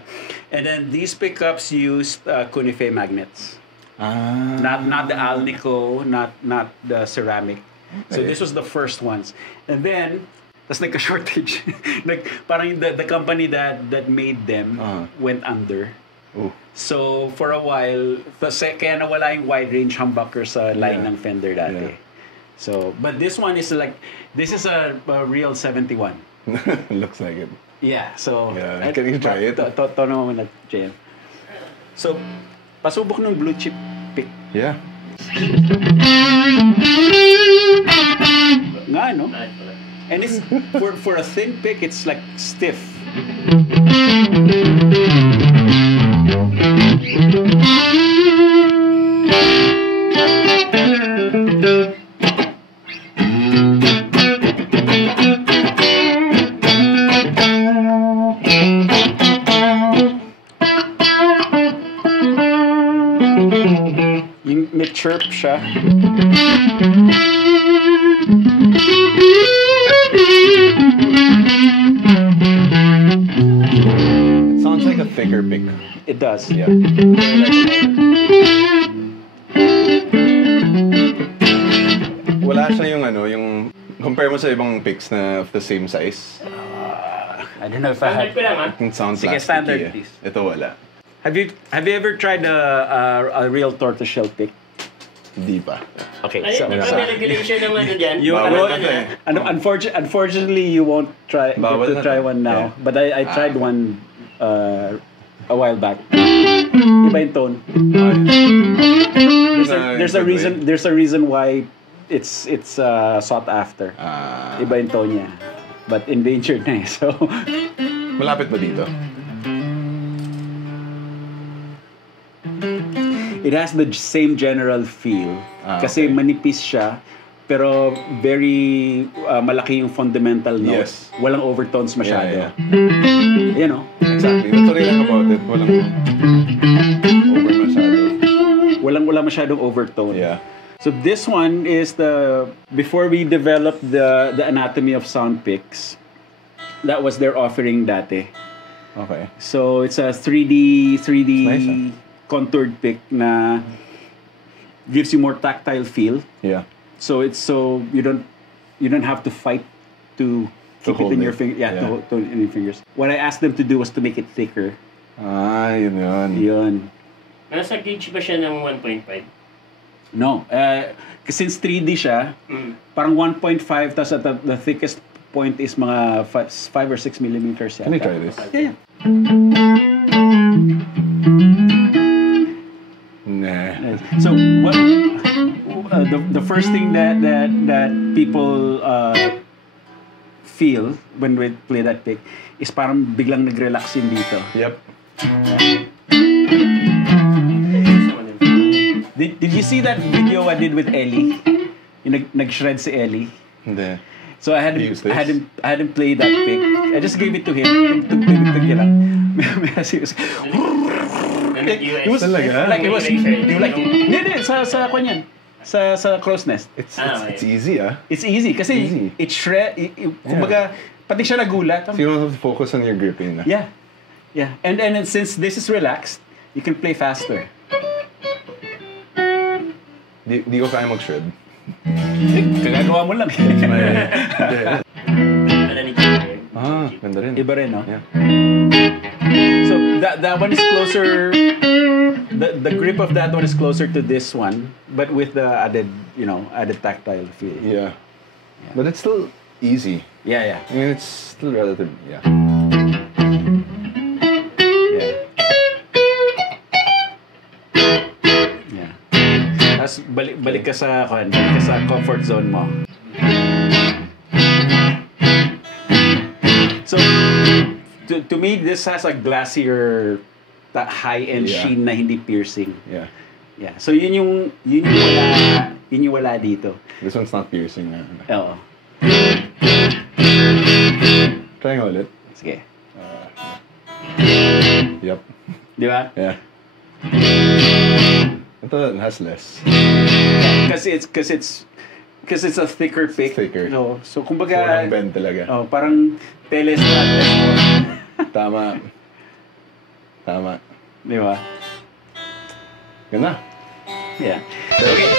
And then these pickups used Kunefei magnets. Not the Alnico, not the ceramic. So Okay. this was the first ones. And then, tas nagka-shortage. Parang the company that made them went under. Oh. So for a while, kaya nawala yung wide range humbucker sa line Yeah. ng Fender dati. Yeah. So, but this one is this is a real 71. Looks like it. Yeah, so... Yeah, can you try it? To naman na, JM. So, pasubok ng blue chip pick. Yeah. Nga, no? And it's, for a thin pick, it's like stiff. may chirp siya. It sounds like a thicker pick. It does. Yeah. Wala siya yung yung compare mo sa ibang picks na of the same size. I don't know if I Standard have. ko lang, ha? It sounds Sige, plasticky standard, eh. please. Ito wala. Have you ever tried a real tortoiseshell pick? Hindi pa. Okay, Ay, so di ba may regulation ng dyan? You- Bawal ano- na eh. unfortunately you won't try Bawal get to na try to. one now. Yeah. But I tried one a while back. Iba yung tone. There's a reason why it's sought after. Iba yung tone niya. But endangered na eh. So Malapit ba dito? it has the same general feel. Kasi Okay. manipis siya, pero very malaki yung fundamental notes. Yes. Walang overtones masyado. Yeah. You know, Exactly. That's what I like about it. Walang over masyado. wala masyadong overtone. Yeah. So this one is before we developed the anatomy of sound picks, that was their offering dati. Okay. So it's a 3D Nice, contoured pick na gives you more tactile feel. Yeah. So you don't have to fight to keep it hold in your it. finger. Yeah, Yeah. to in your fingers. What I asked them to do was to make it thicker. Yun. Yun. Nasa gauge ba siya ng 1.5? No, since 3D siya, parang 1.5 tas at the thickest point is mga 5 or 6 millimeters. Can I yata. try this? Yeah. Nah. So what? The first thing that people feel when we play that pick is parang biglang nag-relax yun dito. Yep. Did you see that video I did with Ellie? Yung nag-shred si Ellie. Hindi. So I had Use him, this? I had him play that pick. I just gave it to him. Tugtog niya lang. It was Talaga? like it was hindi sa kanyan. Sa crow's nest. It's Okay. easy It's easy kasi Easy. it shred kumbaga pati siya nagulat. So you don't have to focus on your gripping na. Yeah. Yeah. And since this is relaxed, you can play faster. Di ko kaya mag-shred. Kagagawa mo lang. Hindi. Ano ni Junior? Ganda rin. Iba rin, no? Yeah. So that one is closer. The grip of that one is closer to this one, but with the added tactile feel. Yeah. But it's still easy. Yeah. I mean, it's still relative. Yeah. Yeah. Tapos balik ka sa comfort zone mo. So to me, this has a glassier high-end Yeah. sheen na hindi piercing. Yeah. Yeah. So yun yung wala dito. This one's not piercing na. Oo. Try nga ulit. Sige. Yep. Di ba? Yeah. Ito has less. Kasi it's a thicker pick. Thicker. No. So Walang kumbaga bend talaga. parang telestrat. Tama. Di ba? Ganda. Yeah. Okay.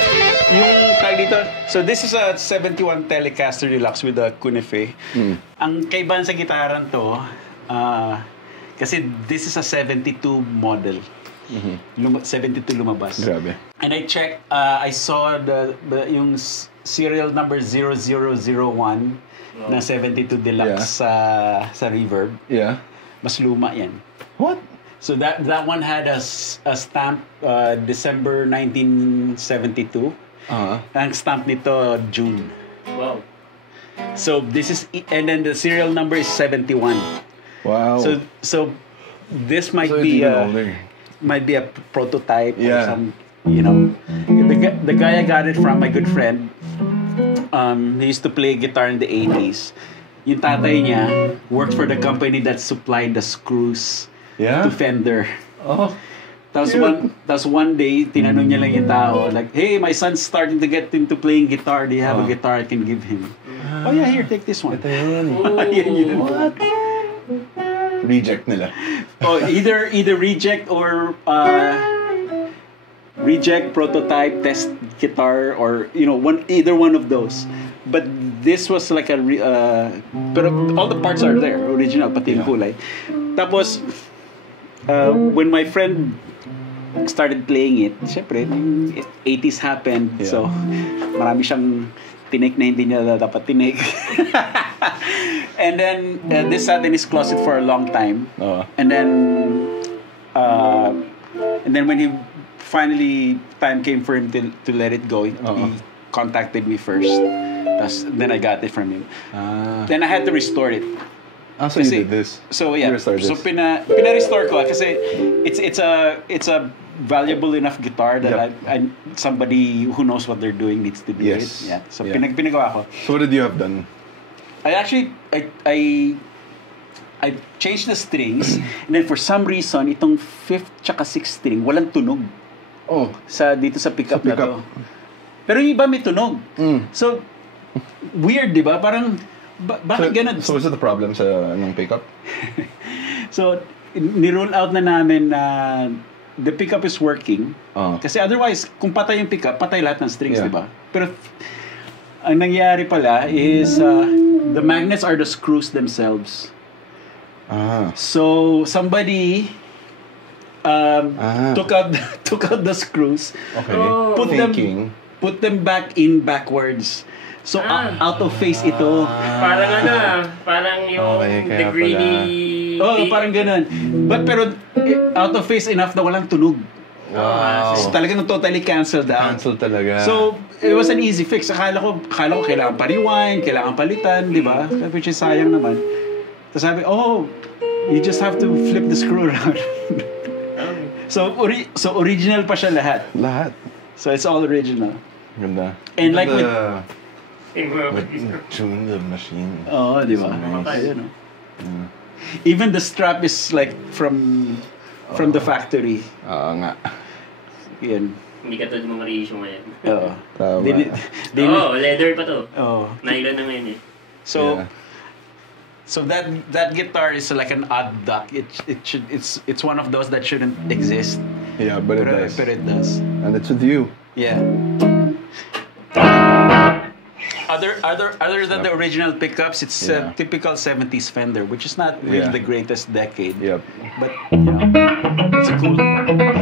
Yung tag dito, so this is a 71 Telecaster Deluxe with a Kunefe. Ang kaibahan sa gitaran to, kasi this is a 72 model. 72 lumabas. Grabe. And I checked, I saw yung serial number 0001 na 72 Deluxe sa Reverb. Yeah. Mas luma yan. What? So that one had a stamp December 1972. Ang stamp nito June. Wow. So this is and then the serial number is 71. Wow. So this might So it's be even older. might be a prototype or Yeah. some, the guy I got it from, my good friend, he used to play guitar in the 80s. Yung tatay niya worked for the company that supplied the screws Yeah? to Fender. Oh. Tapos one day, tinanong niya lang yung tao, like, hey, my son's starting to get into playing guitar. Do you have a guitar I can give him? Oh yeah, here, take this one. Ito yun. Yun. What? Reject nila. Oh, either reject or reject, prototype, test guitar, or either one of those. But this was like pero all the parts are there, original, pati yung kulay. Tapos when my friend started playing it, syempre 80s happened, so marami siyang tinik na hindi niya dapat tinik. And then this sat in his closet for a long time. And then when he finally time came for him to let it go, he contacted me first. Then I got it from him. Then I had to restore it. So you did this? So yeah. You restored this? So pina-restore ko kasi it's a valuable enough guitar that I somebody who knows what they're doing needs to do it. Yeah. So pinagawa ko. So what did you have done? I changed the strings and then for some reason itong 5th tsaka 6th string walang tunog. Dito sa pickup na to. Pero yung iba may tunog. So weird, 'di ba? Parang bakit ganun? So was it the problem sa ng pickup? So ni-roll out na namin na the pickup is working. Kasi otherwise kung patay yung pickup, patay lahat ng strings, 'di ba? Pero ang nangyari pala is the magnets are the screws themselves. So somebody took out the screws. Okay. Put them back in backwards. So out of phase ito. Parang yung degree. Parang ganun. Pero out of phase enough na walang tunog. Wow. So talagang totally canceled out. Cancel talaga. So it was an easy fix. Akala ko kailangan pa-rewind, kailangan palitan, di ba? Which is sayang naman. Tapos sabi, you just have to flip the screw around. So original pa siya lahat. So it's all original. Ganda. And like tune the machine. di ba? Ayun, even the strap is like from the factory. Nga. Yan. Hindi ka tulad mga reissue ngayon. Leather pa to. Nylon na ngayon eh. So that guitar is like an odd duck. It's one of those that shouldn't exist. Yeah, but it does. But it does. And it's with you. Yeah. Other than the original pickups, it's a typical 70s Fender, which is not really the greatest decade. Yep. But it's a cool.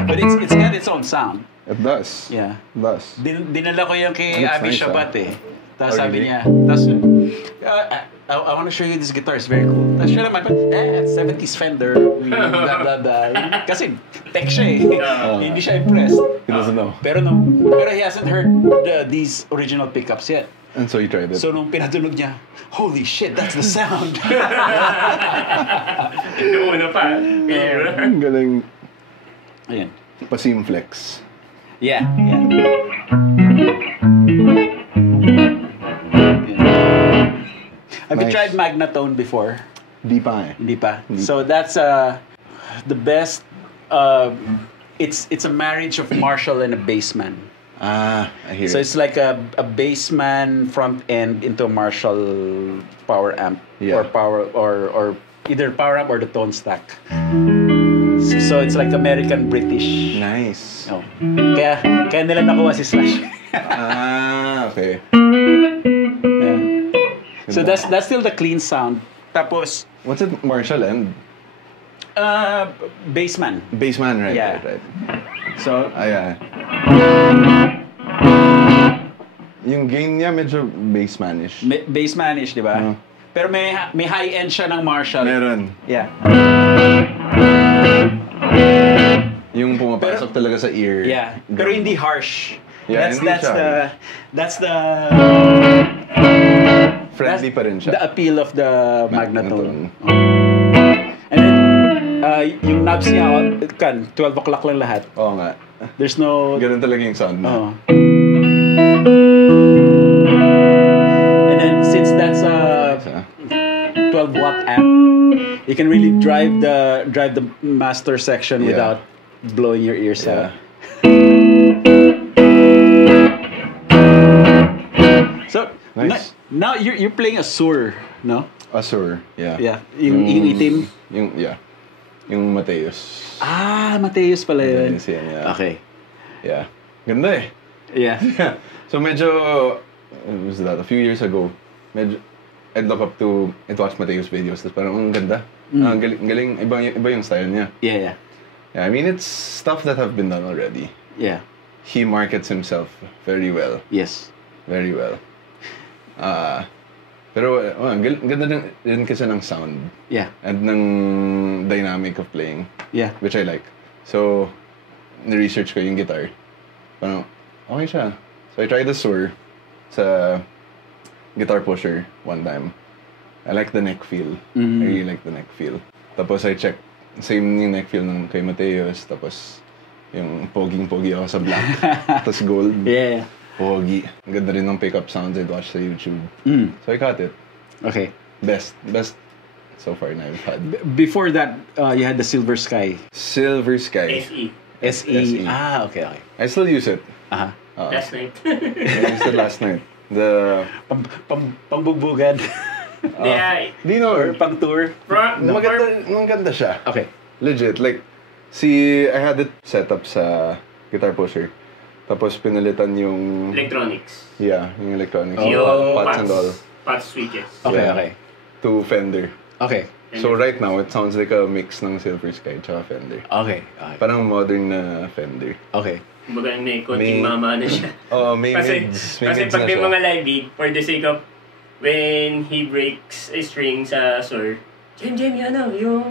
But it's got its own sound. It does. Yeah. It does. Dinala ko yung kay Abby nice, Shabat eh. Tapos sabi really? niya, I want to show you this guitar, it's very cool. Tapos siya naman, it's 70s Fender, blah blah blah. Kasi tech siya eh. Hindi siya impressed. He doesn't know. Pero he hasn't heard these original pickups yet. And so you tried it. So nung pinatunog niya, holy shit, that's the sound. Noong una pa. Ang galing. Ayan. Pasim flex. Yeah. Have you tried Magnatone before? Di pa eh. Hindi pa. So that's the best. It's a marriage of Marshall and a Bassman. I hear So it. it's like a Bassman front end into a Marshall power amp or power or either power amp or the tone stack. So it's like American British. Nice. Kaya nila nakuha si Slash. Okay. Yeah. So that's still the clean sound. Tapos What's it, Marshall and? Bassman. Bassman, right? Yeah. Right. So yeah. Yung gain niya medyo Bassmanish. Bassmanish, di ba? Pero may high end siya ng Marshall. Meron. Yeah. Yung pumapasok talaga sa ear. Yeah. Pero hindi harsh. Yeah, That's the friendly pa rin siya. The appeal of the Magnatone. And then yung knobs niya 12 o'clock lang lahat. Oo nga. There's no Ganun talaga yung sound na. And then since that's a 12 watt amp, you can really drive the master section without blowing your ears Yeah. out. So Nice. now you're playing a sur, no? Azure, yeah. Yeah, yung itim. Yung Mateus. Ah, Mateus pala yun. Mateus yan, yeah. Okay. Yeah. Ganda eh. Yeah. Yeah. So medyo, was that, a few years ago, medyo, I'd look up to, I'd watch Mateus videos, tapos parang, ang ganda. Ang galing, iba yung style niya. Yeah. Yeah, I mean, it's stuff that have been done already. Yeah. He markets himself very well. Yes. Very well. Pero, ganda din kasi ng sound. Yeah. And ng dynamic of playing. Yeah. Which I like. So, ni-research ko yung guitar. Parang, okay siya. So, I tried the Sur sa Guitar Pusher one time. I like the neck feel. I really like the neck feel. Tapos, I checked. Same yung neck feel ng kay Mateus. Tapos, yung poging-pogi ako sa black. Tapos gold. Yeah. Pogi. Ang ganda rin ng pickup sounds I'd watch sa YouTube. So, I got it. Okay. Best so far na I've had. Before that, you had the Silver Sky. Silver Sky. SE. SE. Ah, okay. I still use it. Aha. Last night. I used it last night. The... Pambugbugan. Di no, Or pang tour. maganda siya. Okay. Legit, like, I had it set up sa Guitar Pusher. Tapos pinalitan yung... Electronics. Yeah, yung electronics. Yung Pots and all. Pots switches. Okay, Yeah. okay. To Fender. Okay. So right now, it sounds like a mix ng Silver Sky tsaka Fender. Okay. Parang modern na Fender. Okay. Kumbaga may konting mama na siya. May Kasi mids pag na may siya. mga live beat, for the sake of when he breaks a string sa Sur, Jem, yun yung...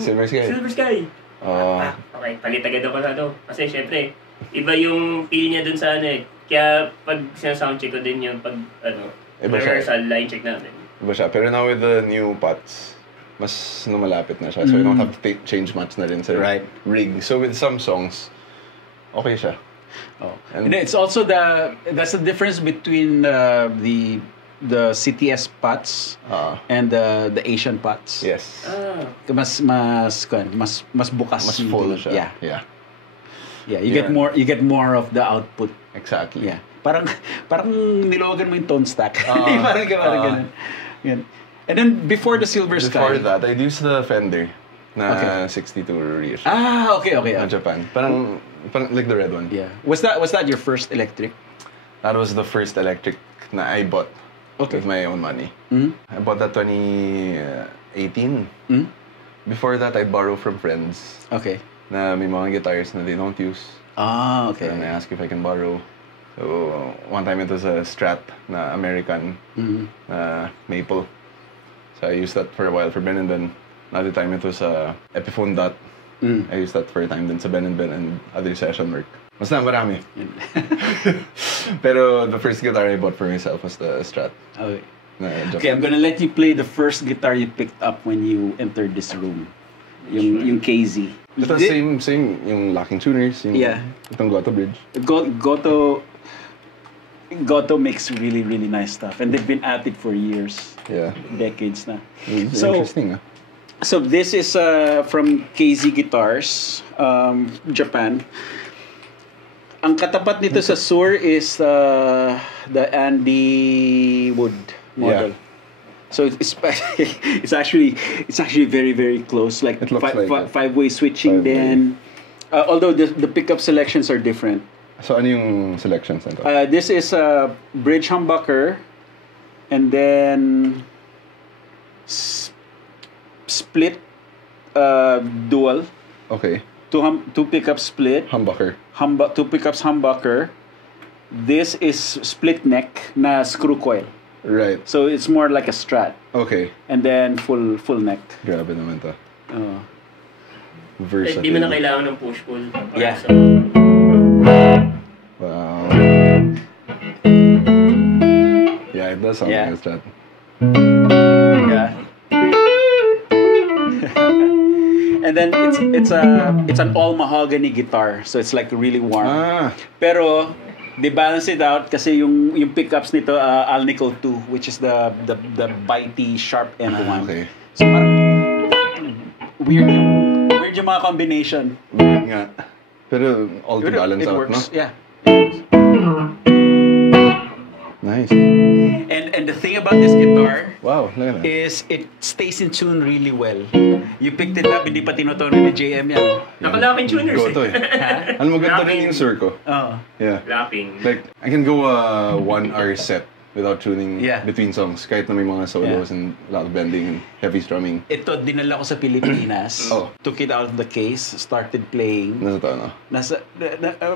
Silver Sky. Silver Sky. Okay, palit agad ako na to. Kasi syempre, iba yung feel niya dun sa ano eh. Kaya pag sinasoundcheck ko din yung pag Iba siya. rehearsal line check namin. Iba siya. Pero now with the new pots, mas lumalapit na siya. So I don't have to change much na rin sa Right. rig. So with some songs, okay siya. Oh. And- And it's also that's the difference between the CTS pots and the Asian pots. Yes. Mas bukas. Mas yung full tunog. siya. Yeah. Yeah. You get more of the output. Exactly. Yeah. Parang nilogan mo yung tone stack. parang ganun. Yan. And then before the Silver Before Sky. that, I'd use the Fender na 62 reissue. Okay. Na Japan. Parang like the red one. Yeah. Was that your first electric? That was the first electric na I bought with my own money. I bought that 2018. Before that, I borrow from friends Okay. na may mga guitars na they don't use. Okay. And I asked if I can borrow. So, one time it was a Strat na American na Maple. So I used that for a while for Ben and Ben. Another time it was a Epiphone Dot. I used that for a time din sa Ben and other session work. Basta marami. Pero the first guitar I bought for myself was the Strat. Okay. Na Okay, I'm gonna let you play the first guitar you picked up when you entered this room. Yung KZ. Ito same yung locking tuners, yung itong Goto Bridge. Goto makes really, really nice stuff. And they've been at it for years. Yeah. Decades na. It's So- interesting. So this is from KZ Guitars, Japan. Ang katapat nito sa Sur is the Andy Wood model. Yeah. So it's actually very, very close. Like It looks like it. five-way switching. Five-way. Then although the pickup selections are different. So ano yung selections nito? This is a bridge humbucker, and then split dual. Okay. Two pickup split. Humbucker. Two pickups humbucker. This is split neck na screw coil. Right. So it's more like a Strat. Okay. And then full neck. Grabe naman to. Hindi mo na kailangan ng push-pull. Yeah. Wow. Yeah, it does sound Yeah. like a Strat. Yeah. And then it's an all mahogany guitar, so it's like really warm. Pero they balance it out kasi yung pickups nito Alnico 2, which is the bitey sharp end one. Okay. So parang weird Weird yung mga combination. Weird nga. Pero all to balance it out, works. no? Yeah. Nice. And the thing about this guitar Wow, look at that. is it stays in tune really well. You picked it up, hindi pa tinutono ni JM yan. Nakalaking tuners Go to eh. eh. Alam mo, ganda rin yung Surco. Oo. Yeah. Lapping. Like, I can go a 1 hour set without tuning Yeah. between songs. Kahit na may mga solos and a lot of bending and heavy strumming. Ito, dinala ko sa Pilipinas. Oh. Took it out of the case, started playing. Nasa to, no?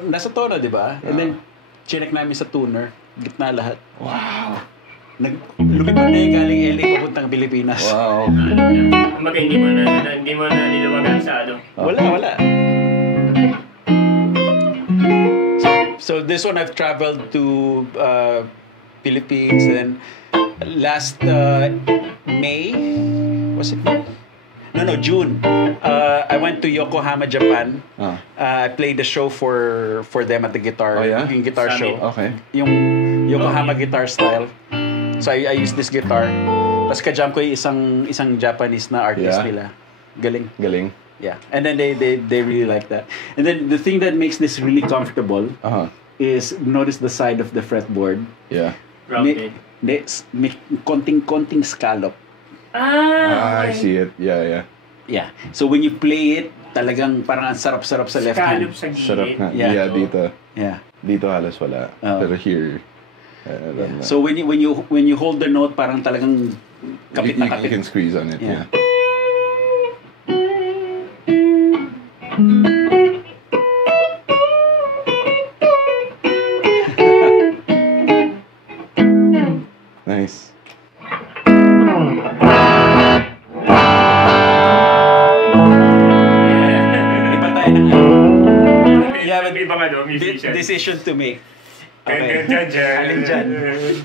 Nasa tono, di ba? And then, chinek namin sa tuner. Gitna lahat. Wow. Lumipad na yung galing LA papuntang Pilipinas. Wow. Kumbaga hindi mo na nilawagan sa ano. Wala. So this one I've traveled to Philippines, and last May, was it May? No, June. I went to Yokohama, Japan. I played the show for them at the guitar. Oh, yeah? Yung guitar Summit. show. Okay. Yung Yokohama guitar style. So I used this guitar. Tapos ka-jam ko yung isang Japanese na artist Yeah. nila. Galing. Galing. Yeah. And then they really like that. And then the thing that makes this really comfortable is notice the side of the fretboard. Yeah. Rounded. May konting scallop. I see it. Yeah. Yeah. So when you play it, talagang parang ang sarap-sarap sa left hand. Scallop sa gilid. Sarap nga. Yeah. Yeah, dito. Yeah. Dito halos wala. Pero here, So when you hold the note, parang talagang kapit na you kapit. can squeeze on it. Yeah. Yeah. Nice. Iba tayo ng Yeah, but ibang ano, musician. decision to make. Dun, dun, dun, Alin dyan?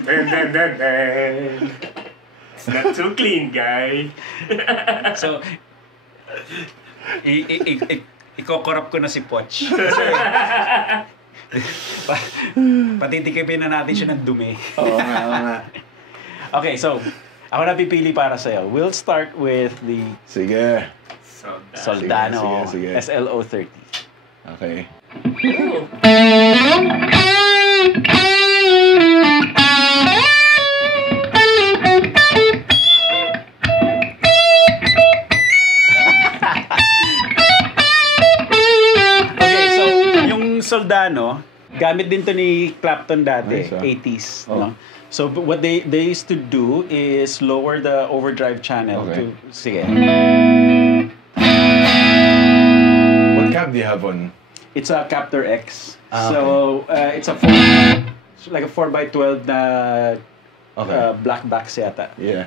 Dun, dun, dun, dun. It's not too clean, guy. So, iko-corrupt ko na si Poch. Patitikipin na natin siya ng dumi. Oo nga. Okay, so, ako na pipili para sa'yo. We'll start with the Sige. Soldano Sige. SLO 30. Okay. Okay, so, yung Soldano, gamit din to ni Clapton dati, Nice, 80s. Oh. No? So, what they used to do is lower the overdrive channel Okay. to... Sige. What cab do you have on? It's a Captor X. Ah, So, it's a like a 4x12 na Okay. black backs yata. Yeah.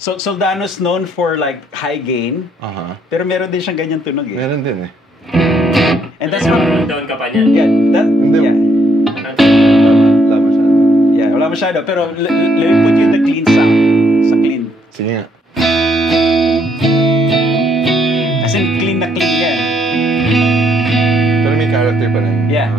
So Soldano's known for like high gain, pero meron din siyang ganyan tunog eh. Meron din eh. And that's what, Down ka pa niyan. yeah, that, Hindi. yeah, Wala masyado. yeah, wala masyado. Pero let me put you in the clean sound. Sa clean. Sige nga. As in, clean na clean yan. Pero may character pa rin. Yeah.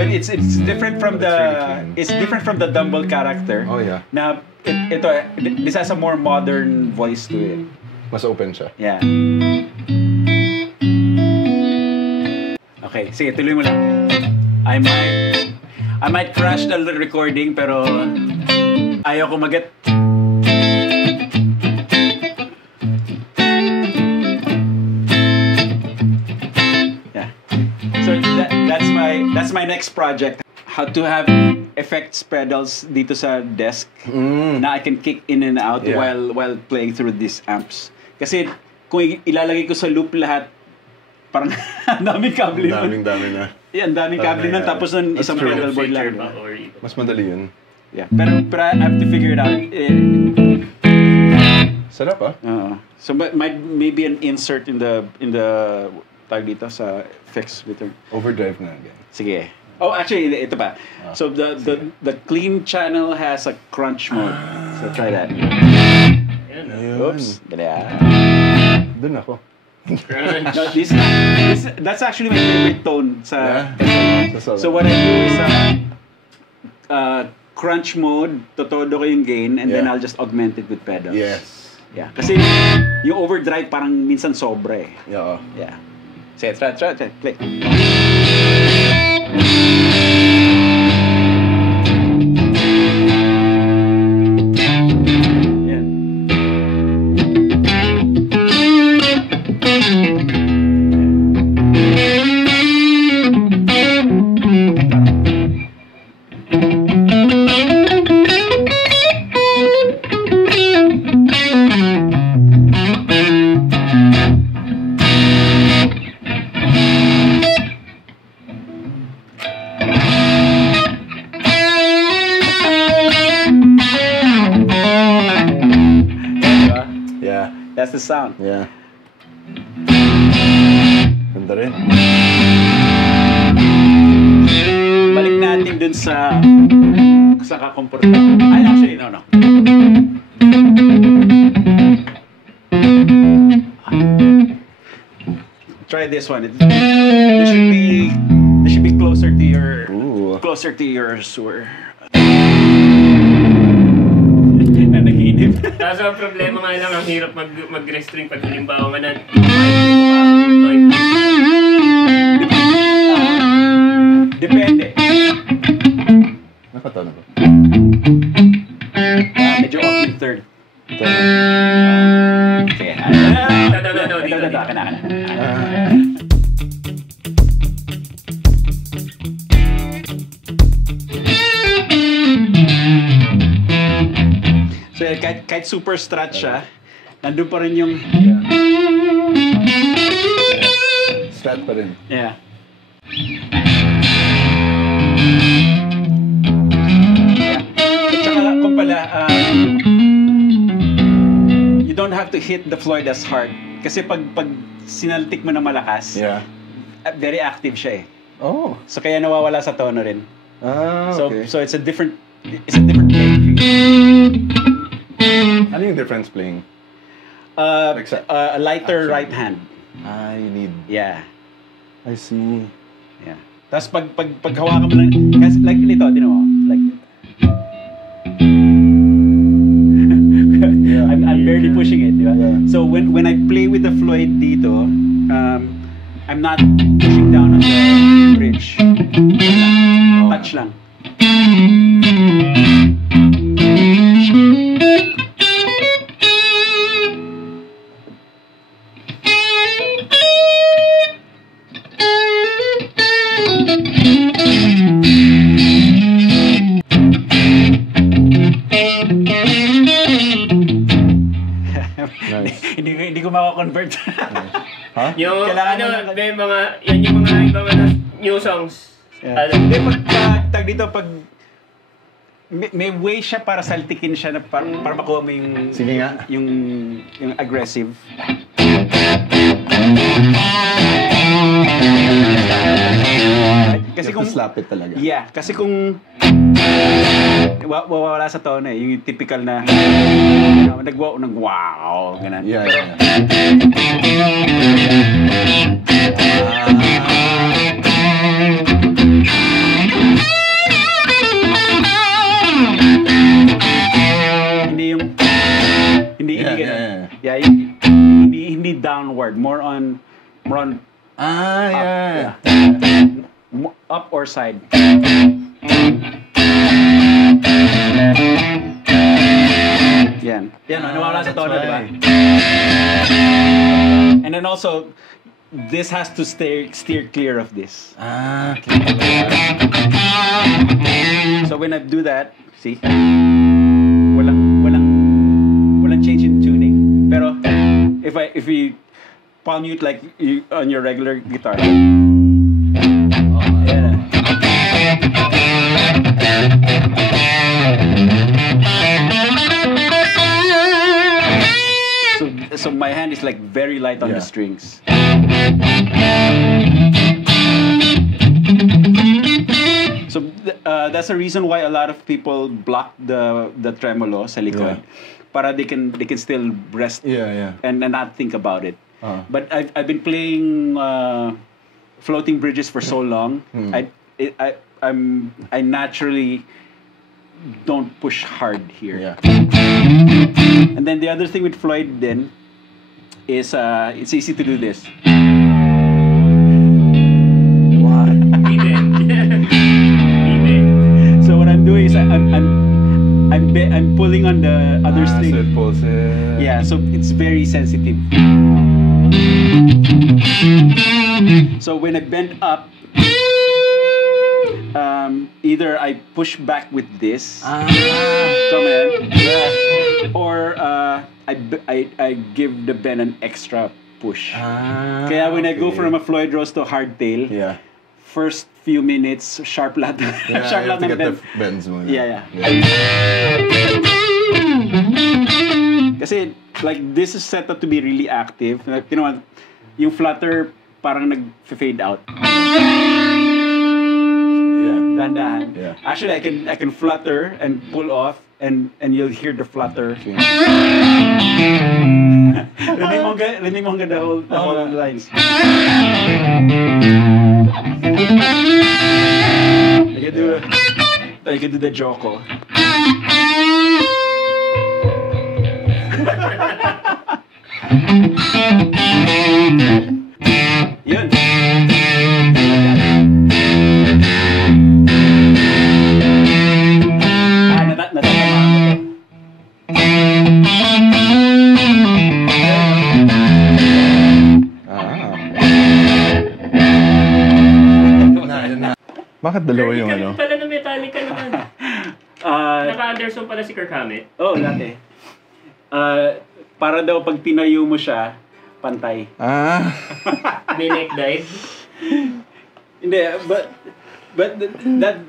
But it's different from But the it's really clean. it's different from the Dumble character. Oh yeah. Na this has a more modern voice to it. Mas open siya. Yeah. Okay, sige, tuloy mo lang. I might crash the recording pero ayaw ko mag-get. Yeah. So that's my next project. How to have effects pedals dito sa desk na I can kick in and out Yeah. while playing through these amps. Kasi kung ilalagay ko sa loop lahat, parang ang daming kable nun. Dami na. Yeah, ang daming kable nun. Tapos nun, isang true. pedal board lang. Mas madali yun. Yeah. Pero I have to figure it out. Sarap ah. So maybe an insert in the tag dito sa effects return. Overdrive na again. Sige. Oh, actually, ito pa. So the clean channel has a crunch mode. So try that. Ayun. Oops. Dali ah. Dun ako. No, that's actually my favorite tone sa Yeah? So what I do is crunch mode, totodo ko yung gain, and then Yeah. I'll just augment it with pedals. Yes. Yeah. Kasi yung overdrive parang minsan sobra eh. Yeah. Yeah. Say, try, play. Yan. Yeah. That's the sound. Yeah. Ganda rin. Balik natin dun sa kakomportable. Ay, actually, no. Try this one. This should be closer to your Ooh. sewer. Na naginip. Kaso ang problema nga lang, ang hirap mag-restring pag halimbawa nga na Depende. Nakatawa na ba? Medyo off yung third. Ito. Okay. Dito. Kana. So kahit super strat siya, nandun pa rin yung Strat pa rin. yeah. At saka kung pala, you don't have to hit the Floyd as hard. Kasi pag sinaltik mo na malakas, Yeah. very active siya eh. Oh. So kaya nawawala sa tono rin. Okay. So it's a different playing field. Ano yung difference playing? Like A lighter action. right hand. You need. Yeah. I see. Yeah. Tapos pag hawakan mo lang, kasi like nito, din mo, like I'm barely pushing it, di ba? Yeah. So when I play with the Floyd dito, I'm not pushing down on the bridge. Touch lang. Nice. hindi ko makakonvert. Ha? Yung Kailangan ano, mo- may mga, yan yung mga ibang new songs. Yeah. Alam, Hindi, tag dito, pag may way siya para saltikin siya na para makuha mo yung Sige nga. yung aggressive. Kasi You have kung to slap it talaga. yeah, kasi kung wala sa tono eh, yung typical na nag-wow, ganun. Yeah, Pero, yeah. hindi yung hindi Yeah, ganun. yeah. Yeah, hindi downward, more on Yeah. up or side. Yan. Yan, nawawala sa tono, di ba? And then also, this has to steer clear of this. Okay. So when I do that, see? Walang change in tuning. Pero if we palm mute like on your regular guitar. Yeah. So my hand is like very light on the Yeah. strings. So that's the reason why a lot of people block the tremolo sa likod, para they can still rest Yeah. and not think about it. Uh-huh. But I've been playing floating bridges for so long. I naturally don't push hard here. Yeah. And then the other thing with Floyd then is it's easy to do this. So what I'm doing is I'm pulling on the other So string. it pulls it. Yeah, so it's very sensitive. So when I bend up, either I push back with this, come in, or I give the bend an extra push. Kaya when I go from a Floyd Rose to hardtail, Yeah. first few minutes, sharp lahat. Yeah, Sharp you have lahat to ng get bend. the bends mo. Yeah. Kasi like this is set up to be really active. Like, you know what? Yung flutter parang nag-fade out. Yeah. Dahan-dahan. Yeah. Actually, I can flutter and pull off and you'll hear the flutter. Okay. Rinig mo hanggang the whole lines. I can do the Joko. Yun. Natatamaan ko to. Bakit dalawa yung ano? Pala na Metallica naman. Naka-Anderson pala si Kirk Hammett. Oo, dati. Para daw pag tinayo mo siya, pantay. May neck dive. Hindi, but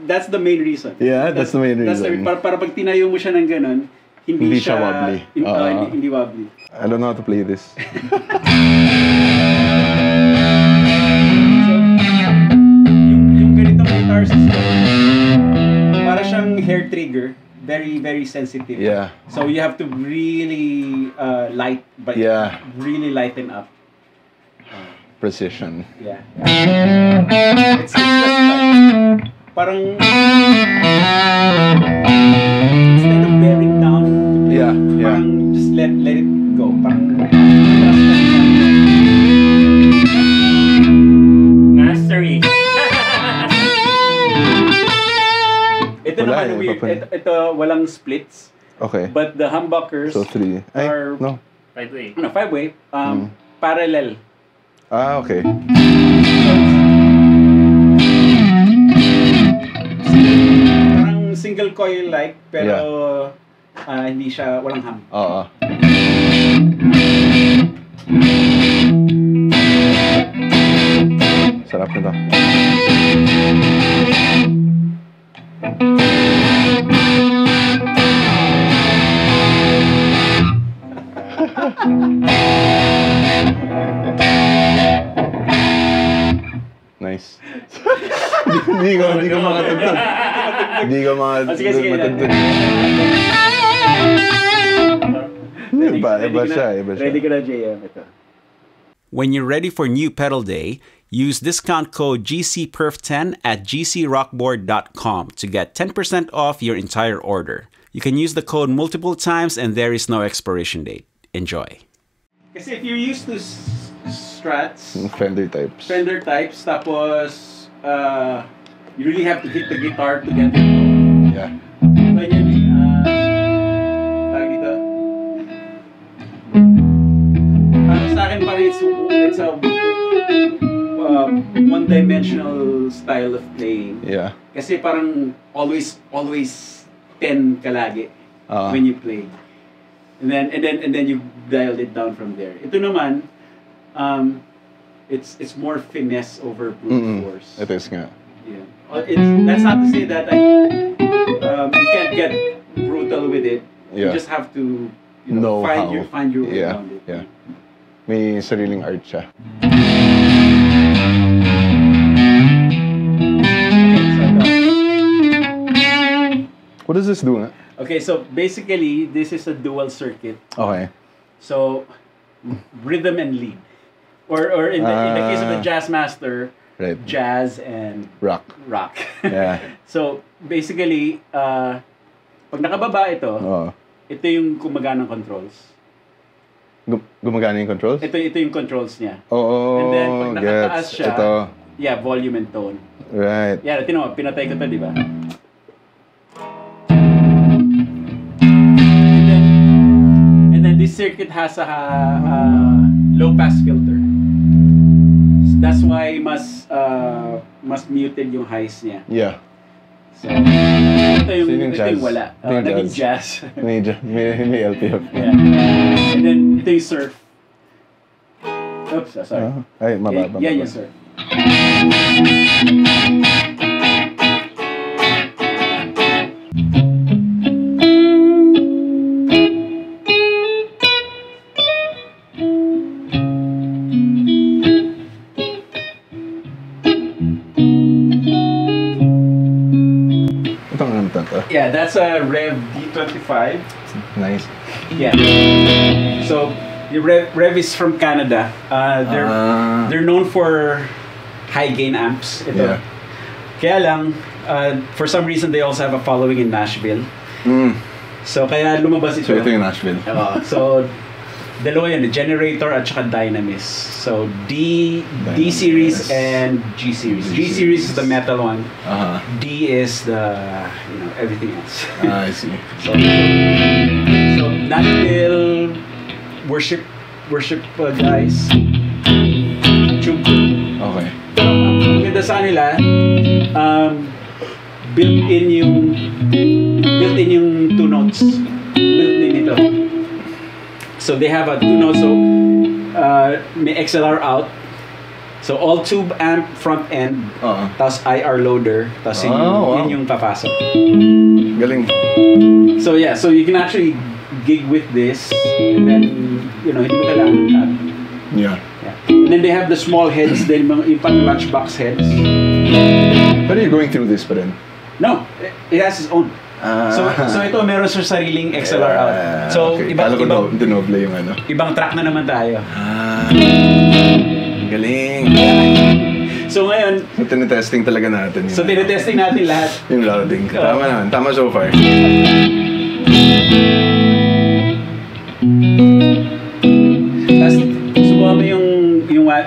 that's the main reason. Yeah, that's the main reason. Para pag tinayo mo siya ng ganun, Hindi siya wobbly. Hindi wobbly. I don't know how to play this. Yung ganitong guitar system, para siyang hair trigger, very very sensitive. Yeah. So you have to really really lighten up. Precision. Yeah. It's just like, parang instead of bearing down to play, Yeah. parang just let it go. Parang Mastery. ito Wala naman eh, weird. papan- Ito walang splits, Okay. but the humbuckers So 3. Ay, are no. Five-way. five-way, parallel. Okay. Parang single coil like pero hindi siya walang hum. Oo. Sarap nito. Nice. Hindi ko makatugtog. Hindi ko Sige. makatugtog. Iba siya. Ready ka na, JM. Ito. When you're ready for new pedal day, use discount code GCPerf10 at gcrockboard.com to get 10% off your entire order. You can use the code multiple times and there is no expiration date. Enjoy. Kasi if you're used to Strats, Fender types. Fender types, tapos you really have to hit the guitar to get it going. Yeah. Ganyan tawag dito. Sa akin parang it's a one-dimensional style of playing. Yeah. Kasi parang always 10 ka lagi when you play. And then you dialed it down from there. Ito naman, it's more finesse over brute force. It is nga. Yeah. That's not to say that you can't get brutal with it. You Yeah. just have to Know find how. your way Yeah. around it. Yeah. May sariling art siya. What does this do nga? Okay, so basically this is a dual circuit. Okay. So rhythm and lead, or in the case of the Jazz Master, Right. jazz and Rock. rock. Yeah. So basically, Pag nakababa ito, Oo. ito yung gumaganang controls. Gumagana yung controls? Ito yung controls niya. Oo, And then, pag nakataas siya, Ito. yeah, volume and tone. Right. Yeah, tinan mo, pinatay ko to, di ba? And then this circuit has a low-pass filter. That's why mas muted yung highs niya. Yeah. So, ito yung, So, yung ito yung jazz. wala. Ito yung Naging jazz. jazz. May LPF. Yeah. And then, ito yung surf. Oops, sorry. Ay, mababa. Yan yung surf. Itong ano to? Yeah, that's a Rev D25. Nice. Yeah. So, the Rev is from Canada. They're known for high gain amps. Ito. Yeah. Kaya lang, for some reason they also have a following in Nashville. So kaya lumabas ito. So ito yung Nashville. So dalawa yun, the Generator at saka Dynamis. So D series and G series. G series is the metal one. D is the everything else. I see. So Nashville worship guys. Tube. Okay. Ang ganda sa kanila, built-in yung two notes. Built-in ito. So they have a two notes, so may XLR out. So all tube amp front end, tapos IR loader, tapos yun yung papasok. Galing. So yeah, so you can actually gig with this, and then, hindi mo kailangan ng tab. Yeah. And then they have the small heads, then yung pang lunchbox heads. But you're going through this pa rin? No, it has its own. So ito meron sa sariling XLR out. So okay. Kala ko dinoble yung ano. Ibang track na naman tayo. Galing. So ngayon, So tinitesting talaga natin yun. tinetesting natin lahat. Yung loading. Tama naman. Tama so far. Tapos subukan mo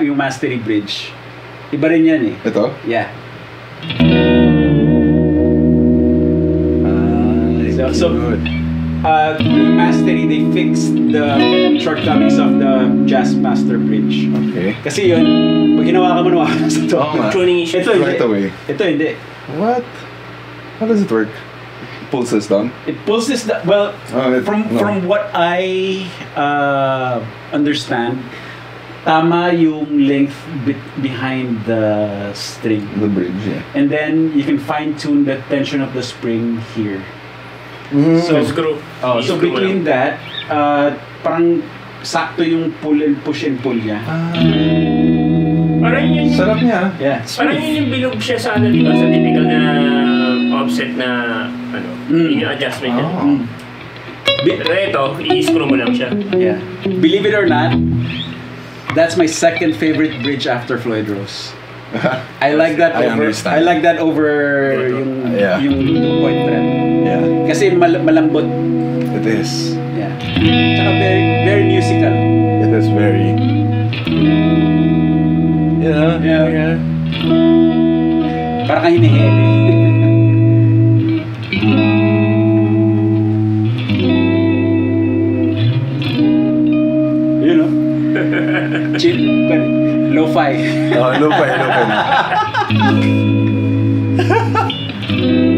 yung mastery bridge. Iba rin yan eh. Ito? Yeah. So good. The mastery, they fixed the shortcomings of the Jazz Master Bridge. Okay. Kasi yun, pag ginawa ka mo sa ito. Oo nga. Tuning issues. Ito hindi. Right away. Ito hindi. What? How does it work? Pulses down? It pulses the, well, No. from what I understand, tama yung length behind the string. The bridge, yeah. And then you can fine-tune the tension of the spring here. So screw. So between that, parang sakto yung push and pull niya. Parang yun, Sarap niya. Yeah. parang yun yung bilog siya sa ano, di ba? Sa typical na offset na ano, yun yung adjustment niya. Pero ito, i-screw mo lang siya. Yeah. Believe it or not, that's my second favorite bridge after Floyd Rose. I like that I over. understand. I like that over yung Yeah. yung 2-point trap. Yeah. Kasi malambot. It is. Yeah. Tsaka very very musical. It is very... Yeah. Parang kang hinihili. You know? Chill. Lo-fi. Lo-fi.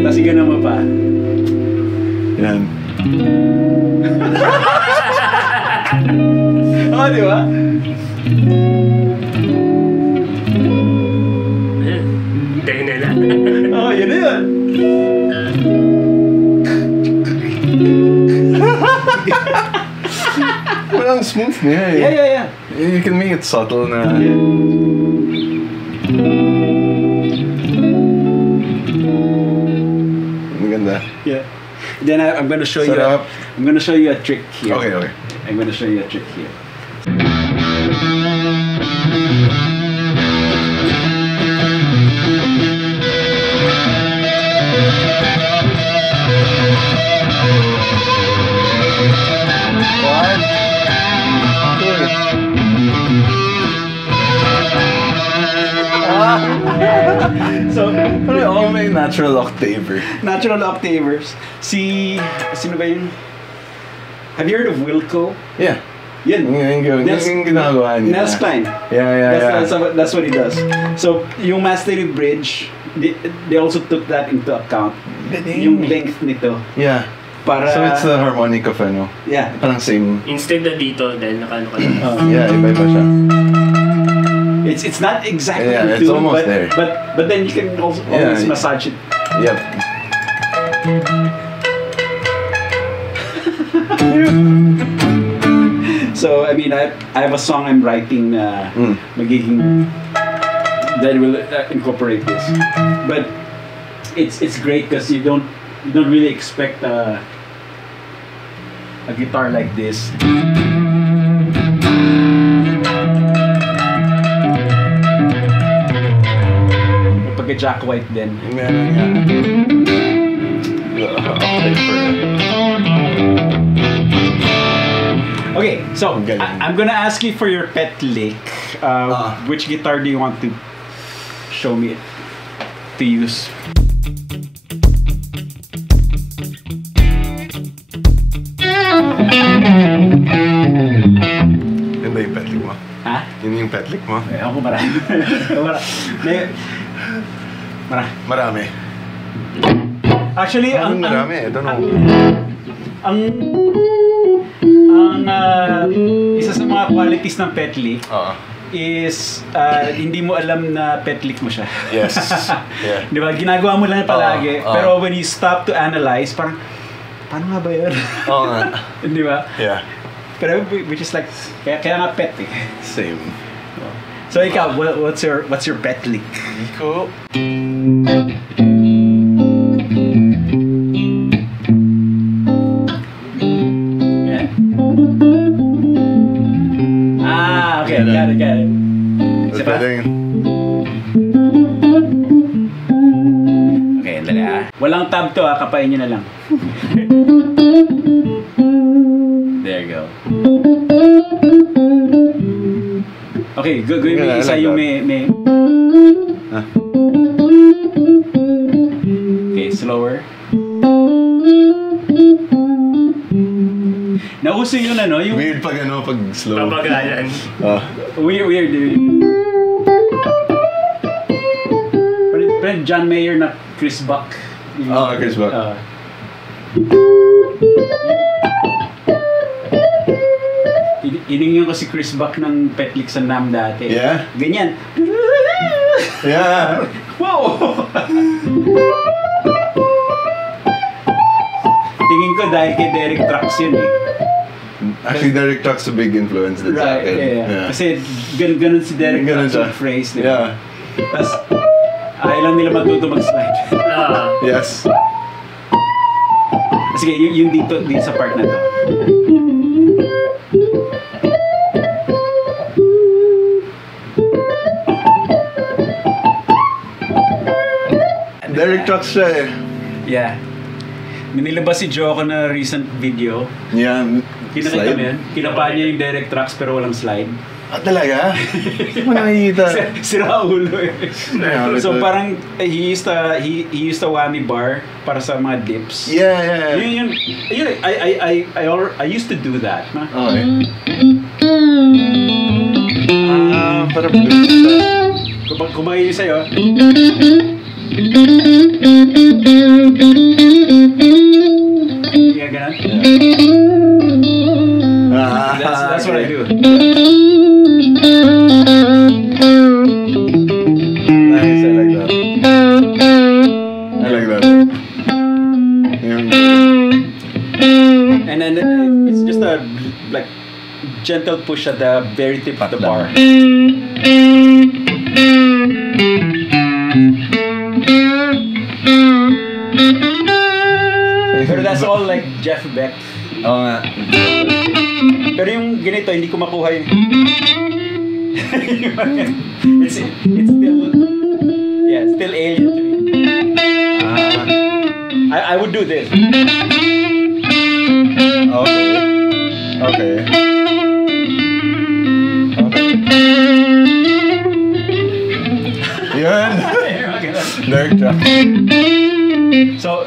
Tapos ganun mo pa. Yan. Di ba? Tayo na lang. Yun na yun. Walang smooth niya eh. Yeah. You can make it subtle na... Maganda. Yeah. Then I'm gonna show you. Sarap. I'm gonna show you a trick here. Okay. I'm gonna show you a trick here. So, Oh, may natural octaver. natural octavers. Sino ba yun? Have you heard of Wilco? Yeah. Yun. Yung ginagawa niya. Nels Klein. Yeah. That's what he does. So, yung mastery bridge, they also took that into account. Yung length nito. Yeah. Para, So it's the harmonic of ano. yeah. Parang same. Instead na dito, dahil nakaano ka lang. Yeah, iba-iba siya. It's not exactly Yeah, in it's tune, almost but, there. but then you can also always massage it. Yep. So, I mean, I have a song I'm writing na magiging that will incorporate this. But it's great because you don't really expect a guitar like this. Pagka-Jack White din. Meron nga. Okay, so Ang galing. I'm gonna ask you for your pet lick. Which guitar do you want to show me to use? Yun ba yung pet lick mo? Ha? Yun yung pet lick mo? Ako marami. Marami. Actually, Marami. I don't know. ang isa sa mga qualities ng pet lick Oo. is hindi mo alam na pet lick mo siya. Yes. Yeah. Di ba? Ginagawa mo lang palagi. Oo. Pero when you stop to analyze, parang, paano nga ba yun? Oo nga. Di ba? Yeah. Pero which is like, kaya nga pet eh. Same. So ikaw, what's your pet lick? Cool. Yeah. Okay, got it. Isa pa? Pwede yun. Okay, dali Walang tab to kapain nyo na lang. There you go. Okay, gawin mo isa yung may... Okay, slower. Nauso yun yung... Weird pag pag slow. Papagalan. Weird. Parang John Mayer na Chris Buck. Chris Buck. Iningyan ko si Chris Buck ng pet lick sa NAM dati. Yeah? Ganyan. Yeah. Wow! Tingin ko dahil kay Derek Trucks yun eh. Actually, Derek Trucks a big influence din sa Right, akin. yeah. Kasi ganun si Derek Ganun Trucks siya. yung phrase, di ba? Yeah. Tapos, ayaw lang nila matuto mag-slide. Yes. Sige, yung dito sa part na to. Derek Trucks siya eh. Yeah. Minilabas si Joko na recent video. Yan. Kinakita mo yan? Kinapa niya yung Derek Trucks pero walang slide. Talaga? Hindi mo nakikita. Sira ulo eh. Yeah, So but- parang he used a whammy bar para sa mga dips. Yeah. Yun, I used to do that. Na? Okay. Parang blues siya. Kumain yun sa'yo. Yeah, ganun. That's what I do. Nice, I like that. I like that. And then it's just a like gentle push at the very tip of the bar. Pero that's all like Jeff Beck. Oo nga. Pero yung ganito, hindi ko makuha yung... it's still alien to me. I would do this. Okay. Yan. Dark track. So,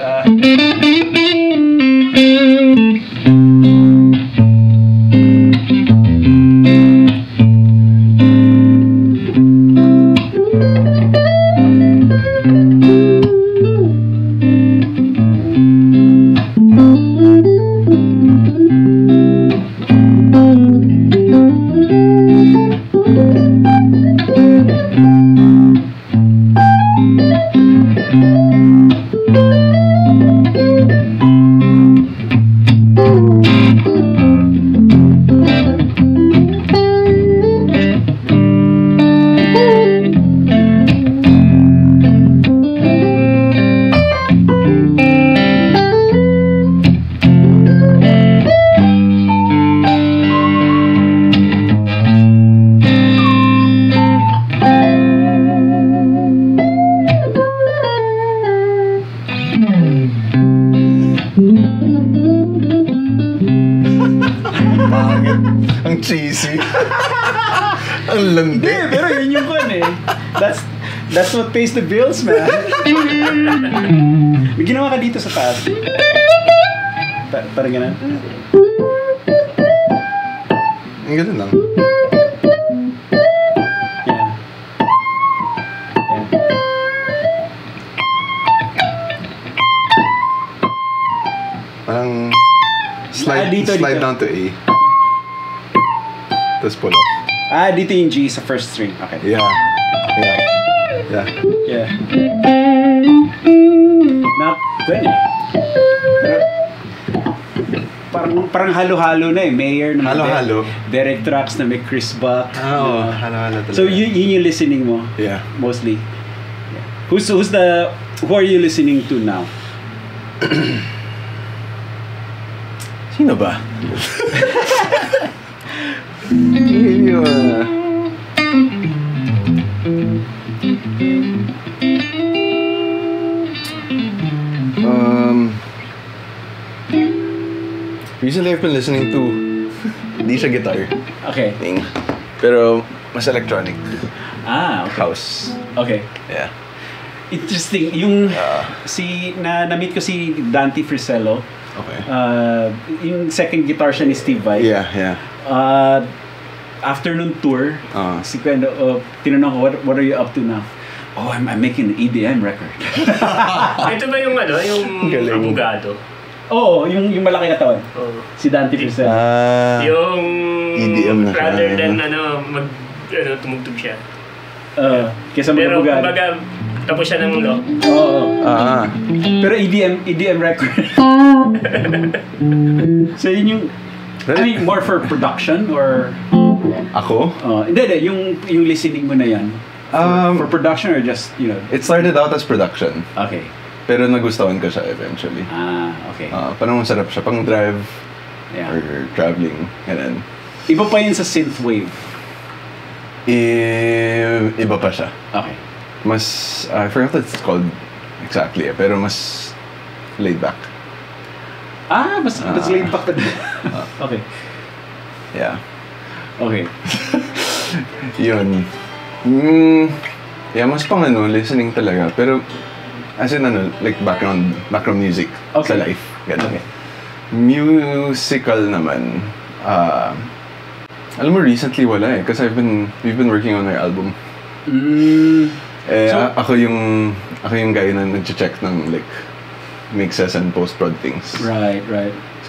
Ang cheesy. Ang landi. pero yun yung fun eh. That's what pays the bills, man. May ginawa ka dito sa taas. Parang ganun. Ang ganun lang. Yeah. Parang slide, Dito. down to A. Tapos pull up. Dito yung G sa first string. Okay. Yeah. Yeah. Pwede. Pero, parang halo-halo na eh. Mayor na Halo-halo. Derek Trax na may Chris Buck. Oo, halo-halo talaga. So yun yung listening mo? Yeah. Mostly? Yeah. Who are you listening to now? Sino ba? Recently I've been listening to hindi siya guitar Okay. thing, pero mas electronic. Okay. House. Okay. Yeah. Interesting. Yung na-meet ko si Dante Frisello. Okay. Yung second guitar siya ni Steve Vai. Yeah. Afternoon tour, si Kwendo, tinanong ko, what are you up to now? Oh, I'm making an EDM record. Ito ba yung yung Galing. abogado? Oo, yung malaki katawan. Oh. Si Dante Frisello. Yung EDM na siya. rather than tumugtog siya. Kesa Pero magabugado. kumbaga, tapos siya ng lock. Oo. Pero EDM record. So yun yung, I mean, more for production or... Ako? Hindi, yung listening mo na yan. For production or just, It started out as production, Okay. pero nagustuhan ko siya eventually. Okay. Parang masarap siya pang drive Yeah. or traveling. Ganun. Iba pa yun sa synthwave. Iba pa siya. Okay. Mas, I forgot what it's called exactly, pero mas laid back. Mas laid back pa din. Okay. Yeah. Okay. Yun. Yeah, mas pang listening talaga. Pero, as in like background music Okay. sa life. Ganun. Okay. Musical naman. Alam mo, recently wala eh. Kasi we've been working on our album. So- Ako yung guy na nag-check ng like mixes and post-prod things. Right.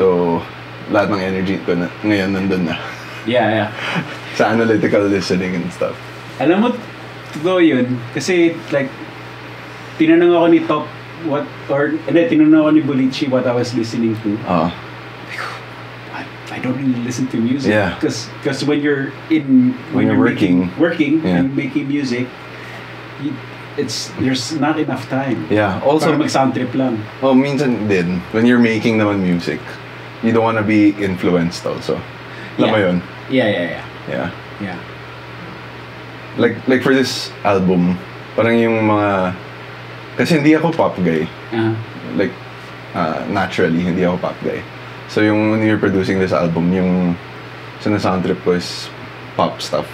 So, lahat ng energy ko ngayon nandun na. Yeah. Sa analytical listening and stuff. Alam mo, totoo yun. Kasi, like, tinanong ako ni Top tinanong ako ni Bolichi what I was listening to. I don't really listen to music. Yeah. Because when you're working, yeah. and making music, there's not enough time. Yeah. Also, Para mag-sound trip lang. minsan din, when you're making naman music, you don't wanna be influenced also. Alam mo yun? Yeah. Yeah. Like for this album, parang yung mga... Kasi hindi ako pop guy. Like, naturally, hindi ako pop guy. So yung when you're producing this album, yung sinasound trip ko is pop stuff.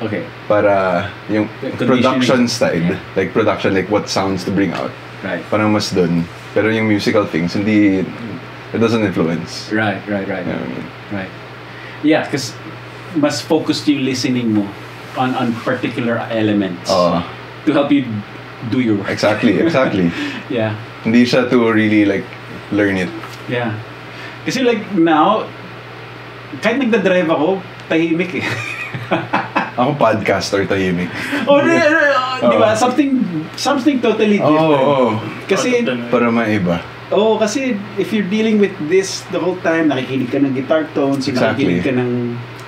Okay. Para yung Conditioning. production side, like production, like what sounds to bring out. Right. Parang mas dun. Pero yung musical things, hindi, it doesn't influence. Right. You know what I mean? Right. Yeah, because mas focused yung listening mo on particular elements to help you do your work. Exactly. Yeah. Hindi siya to really like learn it. Yeah. Kasi like now, kahit nagdadrive ako, tahimik eh. Ako podcaster, tahimik. Di ba? Something totally different. Kasi, Para maiba. kasi if you're dealing with this the whole time, nakikinig ka ng guitar tones, Exactly. nakikinig ka ng,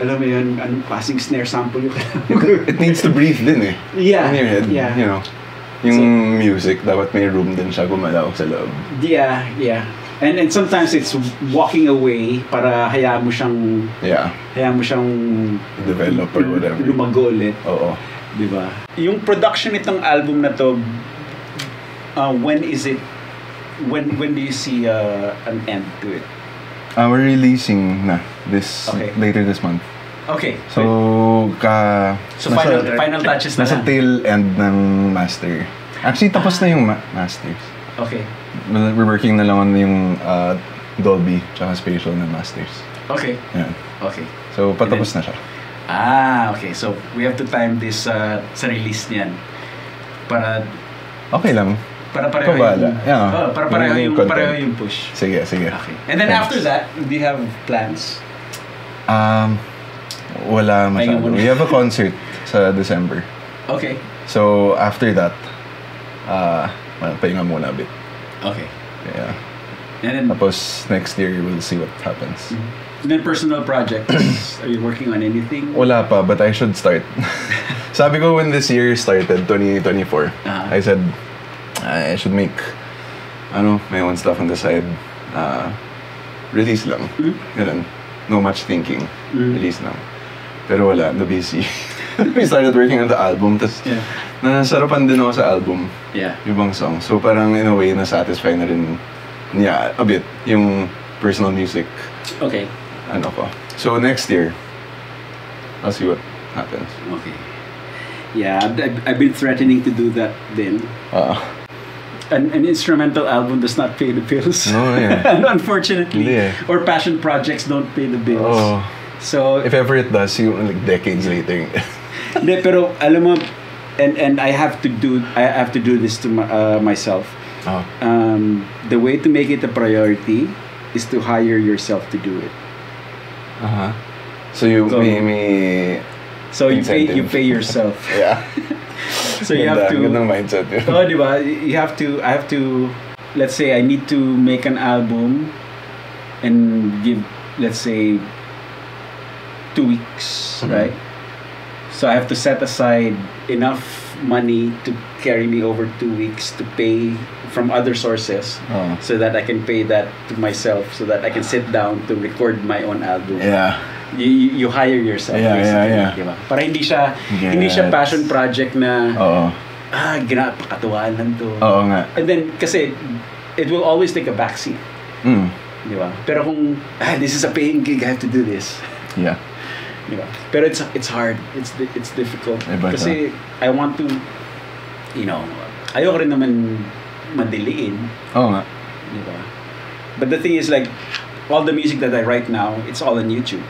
alam mo yun, anong klaseng snare sample yung It needs to breathe din eh. Yeah. In your head, Yeah. you know. Yung music, dapat may room din siya gumalaw sa loob. Yeah. And sometimes it's walking away para hayaan mo siyang Develop or whatever. lumago ulit. Oo. Di ba? Yung production nitong album na to, when is it? When do you see an end to it? We're releasing na later this month. Okay. So, final touches na nasa lang. tail end ng master. Actually, tapos na yung masters. Okay. We're working na lang on yung Dolby tsaka spatial na masters. Okay. Yan. Okay. So, patapos na siya. Okay. So, we have to time this sa release niyan. Para Okay lang. pareho Bahala. Yeah. para Yung pareho content. yung push. Sige. Okay. And then Thanks. after that, do you have plans? Wala Pahinga masyado. muna. We have a concert sa December. Okay. So, after that, pahinga muna a bit. Okay. Yeah. And then Tapos, next year, we'll see what happens. And then personal projects. Are you working on anything? Wala pa, but I should start. Sabi ko when this year started, 2024, I said, I should make, my own stuff on the side. Release lang. Ganun. No much thinking. Release lang. Pero wala, busy. We started working on the album, tas nasarapan din ako sa album. Yeah. Yung ibang song. So parang in a way, na-satisfy na rin niya a bit yung personal music. Okay. Ko. So next year, I'll see what happens. Okay. Yeah, I've been threatening to do that then. An instrumental album does not pay the bills. No, yeah. Unfortunately. Hindi eh. Or passion projects don't pay the bills. Oh. So, If ever it does, yung like decades later. hindi, pero alam mo, and I have to do this to myself. The way to make it a priority is to hire yourself to do it. So you So- may So you Incentive. pay yourself. yeah. So you have to. Gandang mindset yun. Oh, di ba? I have to, let's say I need to make an album and give, let's say, 2 weeks, right? So I have to set aside enough money to carry me over 2 weeks to pay from other sources so that I can pay that to myself so that I can sit down to record my own album. Yeah. You hire yourself. Yeah, basically, yeah. Diba? Para hindi siya passion project na Oo. ginapakatuwaan lang to. Oo nga. And then, kasi, it will always take a backseat. Di ba? Pero kung, this is a paying gig, I have to do this. Yeah. Di ba? Pero it's hard. It's difficult. Iba Kasi, I want to, ayoko rin naman madiliin. Oo nga. Di ba? But the thing is, like, all the music that I write now, it's all on YouTube.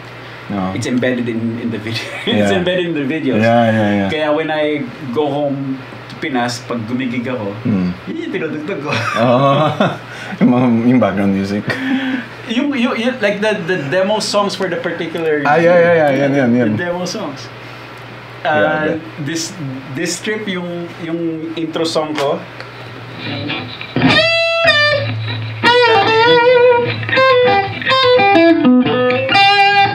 No. It's embedded in the video. It's Yeah. embedded in the videos. Yeah. Kaya when I go home to Pinas, pag gumigig ako, yun yung tinutugtog ko. Yung background music. yung like the demo songs for the particular. Yeah. Yan. The demo songs. Grabe. This trip yung intro song ko.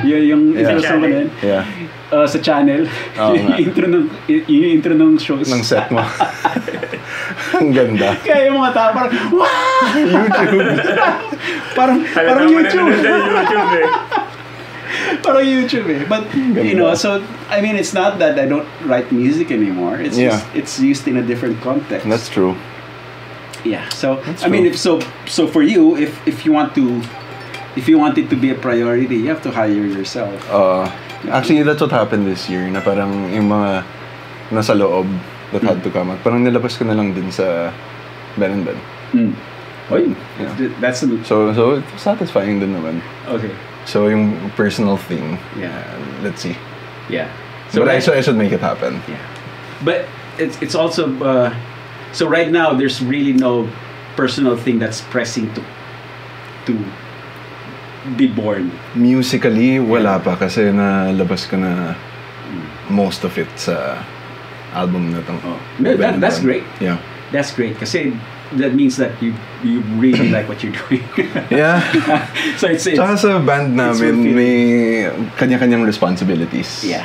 Yung intro song ko din. Yeah. Sa channel. Oo yung intro ng shows. Ng set mo. Ang ganda. Kaya yung mga tao parang, wow! YouTube. parang YouTube. YouTube eh. Parang YouTube eh. But, so, I mean, it's not that I don't write music anymore. It's just, it's used in a different context. That's true. Yeah. So, That's I mean, true. so for you, if you want it to be a priority, you have to hire yourself. Actually, that's what happened this year, na parang yung mga nasa loob that had to come out, parang nilabas ko na lang din sa Ben and Ben. Oy, Yeah. that's So it's satisfying din naman. okay. So yung personal thing, Yeah. let's see. Yeah. But right- I should make it happen. Yeah. But it's also so right now there's really no personal thing that's pressing to be born. Musically, wala pa kasi nalabas ko na most of it sa album na tong. Oh. No, Ben and that's Ben. great. Yeah. That's great kasi that means that you really like what you're doing. Yeah. So it's Tsaka sa band namin, fulfilling. may kanya-kanyang responsibilities. yeah.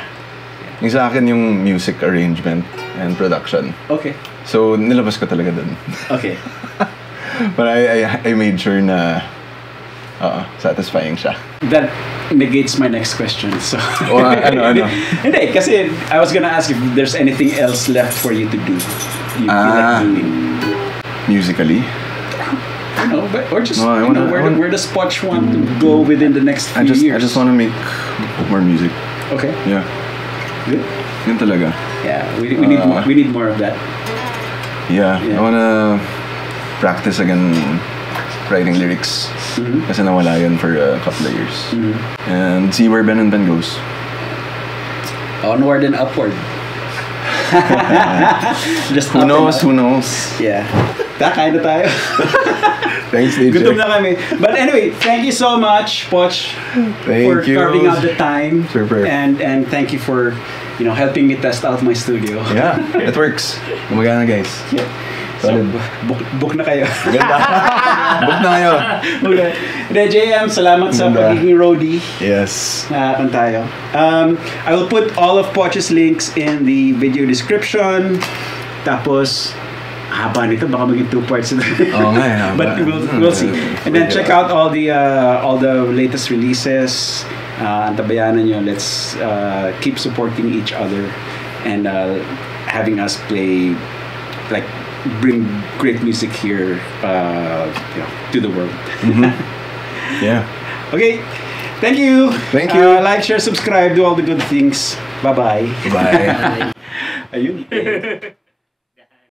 Yung sa akin yung music arrangement and production. Okay. So, nilabas ko talaga dun. Okay. But I made sure na satisfying siya. That negates my next question. So O, ano? Hindi, kasi I was gonna ask if there's anything else left for you to do. You feel like doing. Musically. You know, but or just No, I you know, wanna- where does Poch want to go within the next few years? I just want to make more music. Okay. Yeah. Good. Yun talaga. Yeah, we need more of that. Yeah. Yeah. I wanna practice again writing lyrics. Kasi nawala yun for a couple of years. And see where Ben and Ben goes. Onward and upward. Just Who up and knows? up. Who knows? Yeah. Kakain na tayo. Thanks, DJ. Gutom na kami. But anyway, thank you so much, Poch, Thank for you. carving out the time. Super. And thank you for, helping me test out my studio. Yeah, it works. Gumagana, guys. Yeah. So, book na kayo. Ganda. Book na kayo. Okay. Then, JM, salamat sa Ganda. pagiging roadie. Yes. Nakakon tayo. I will put all of Poch's links in the video description. Tapos, haba nito, baka maging 2 parts. Oo nga, haba. But we'll see. And then check out all the latest releases. Antabayanan nyo. Let's keep supporting each other and having us play, like, bring great music here to the world. Yeah. Okay. Thank you. Thank you. Like, share, subscribe, do all the good things. Bye-bye. Bye. Ayun.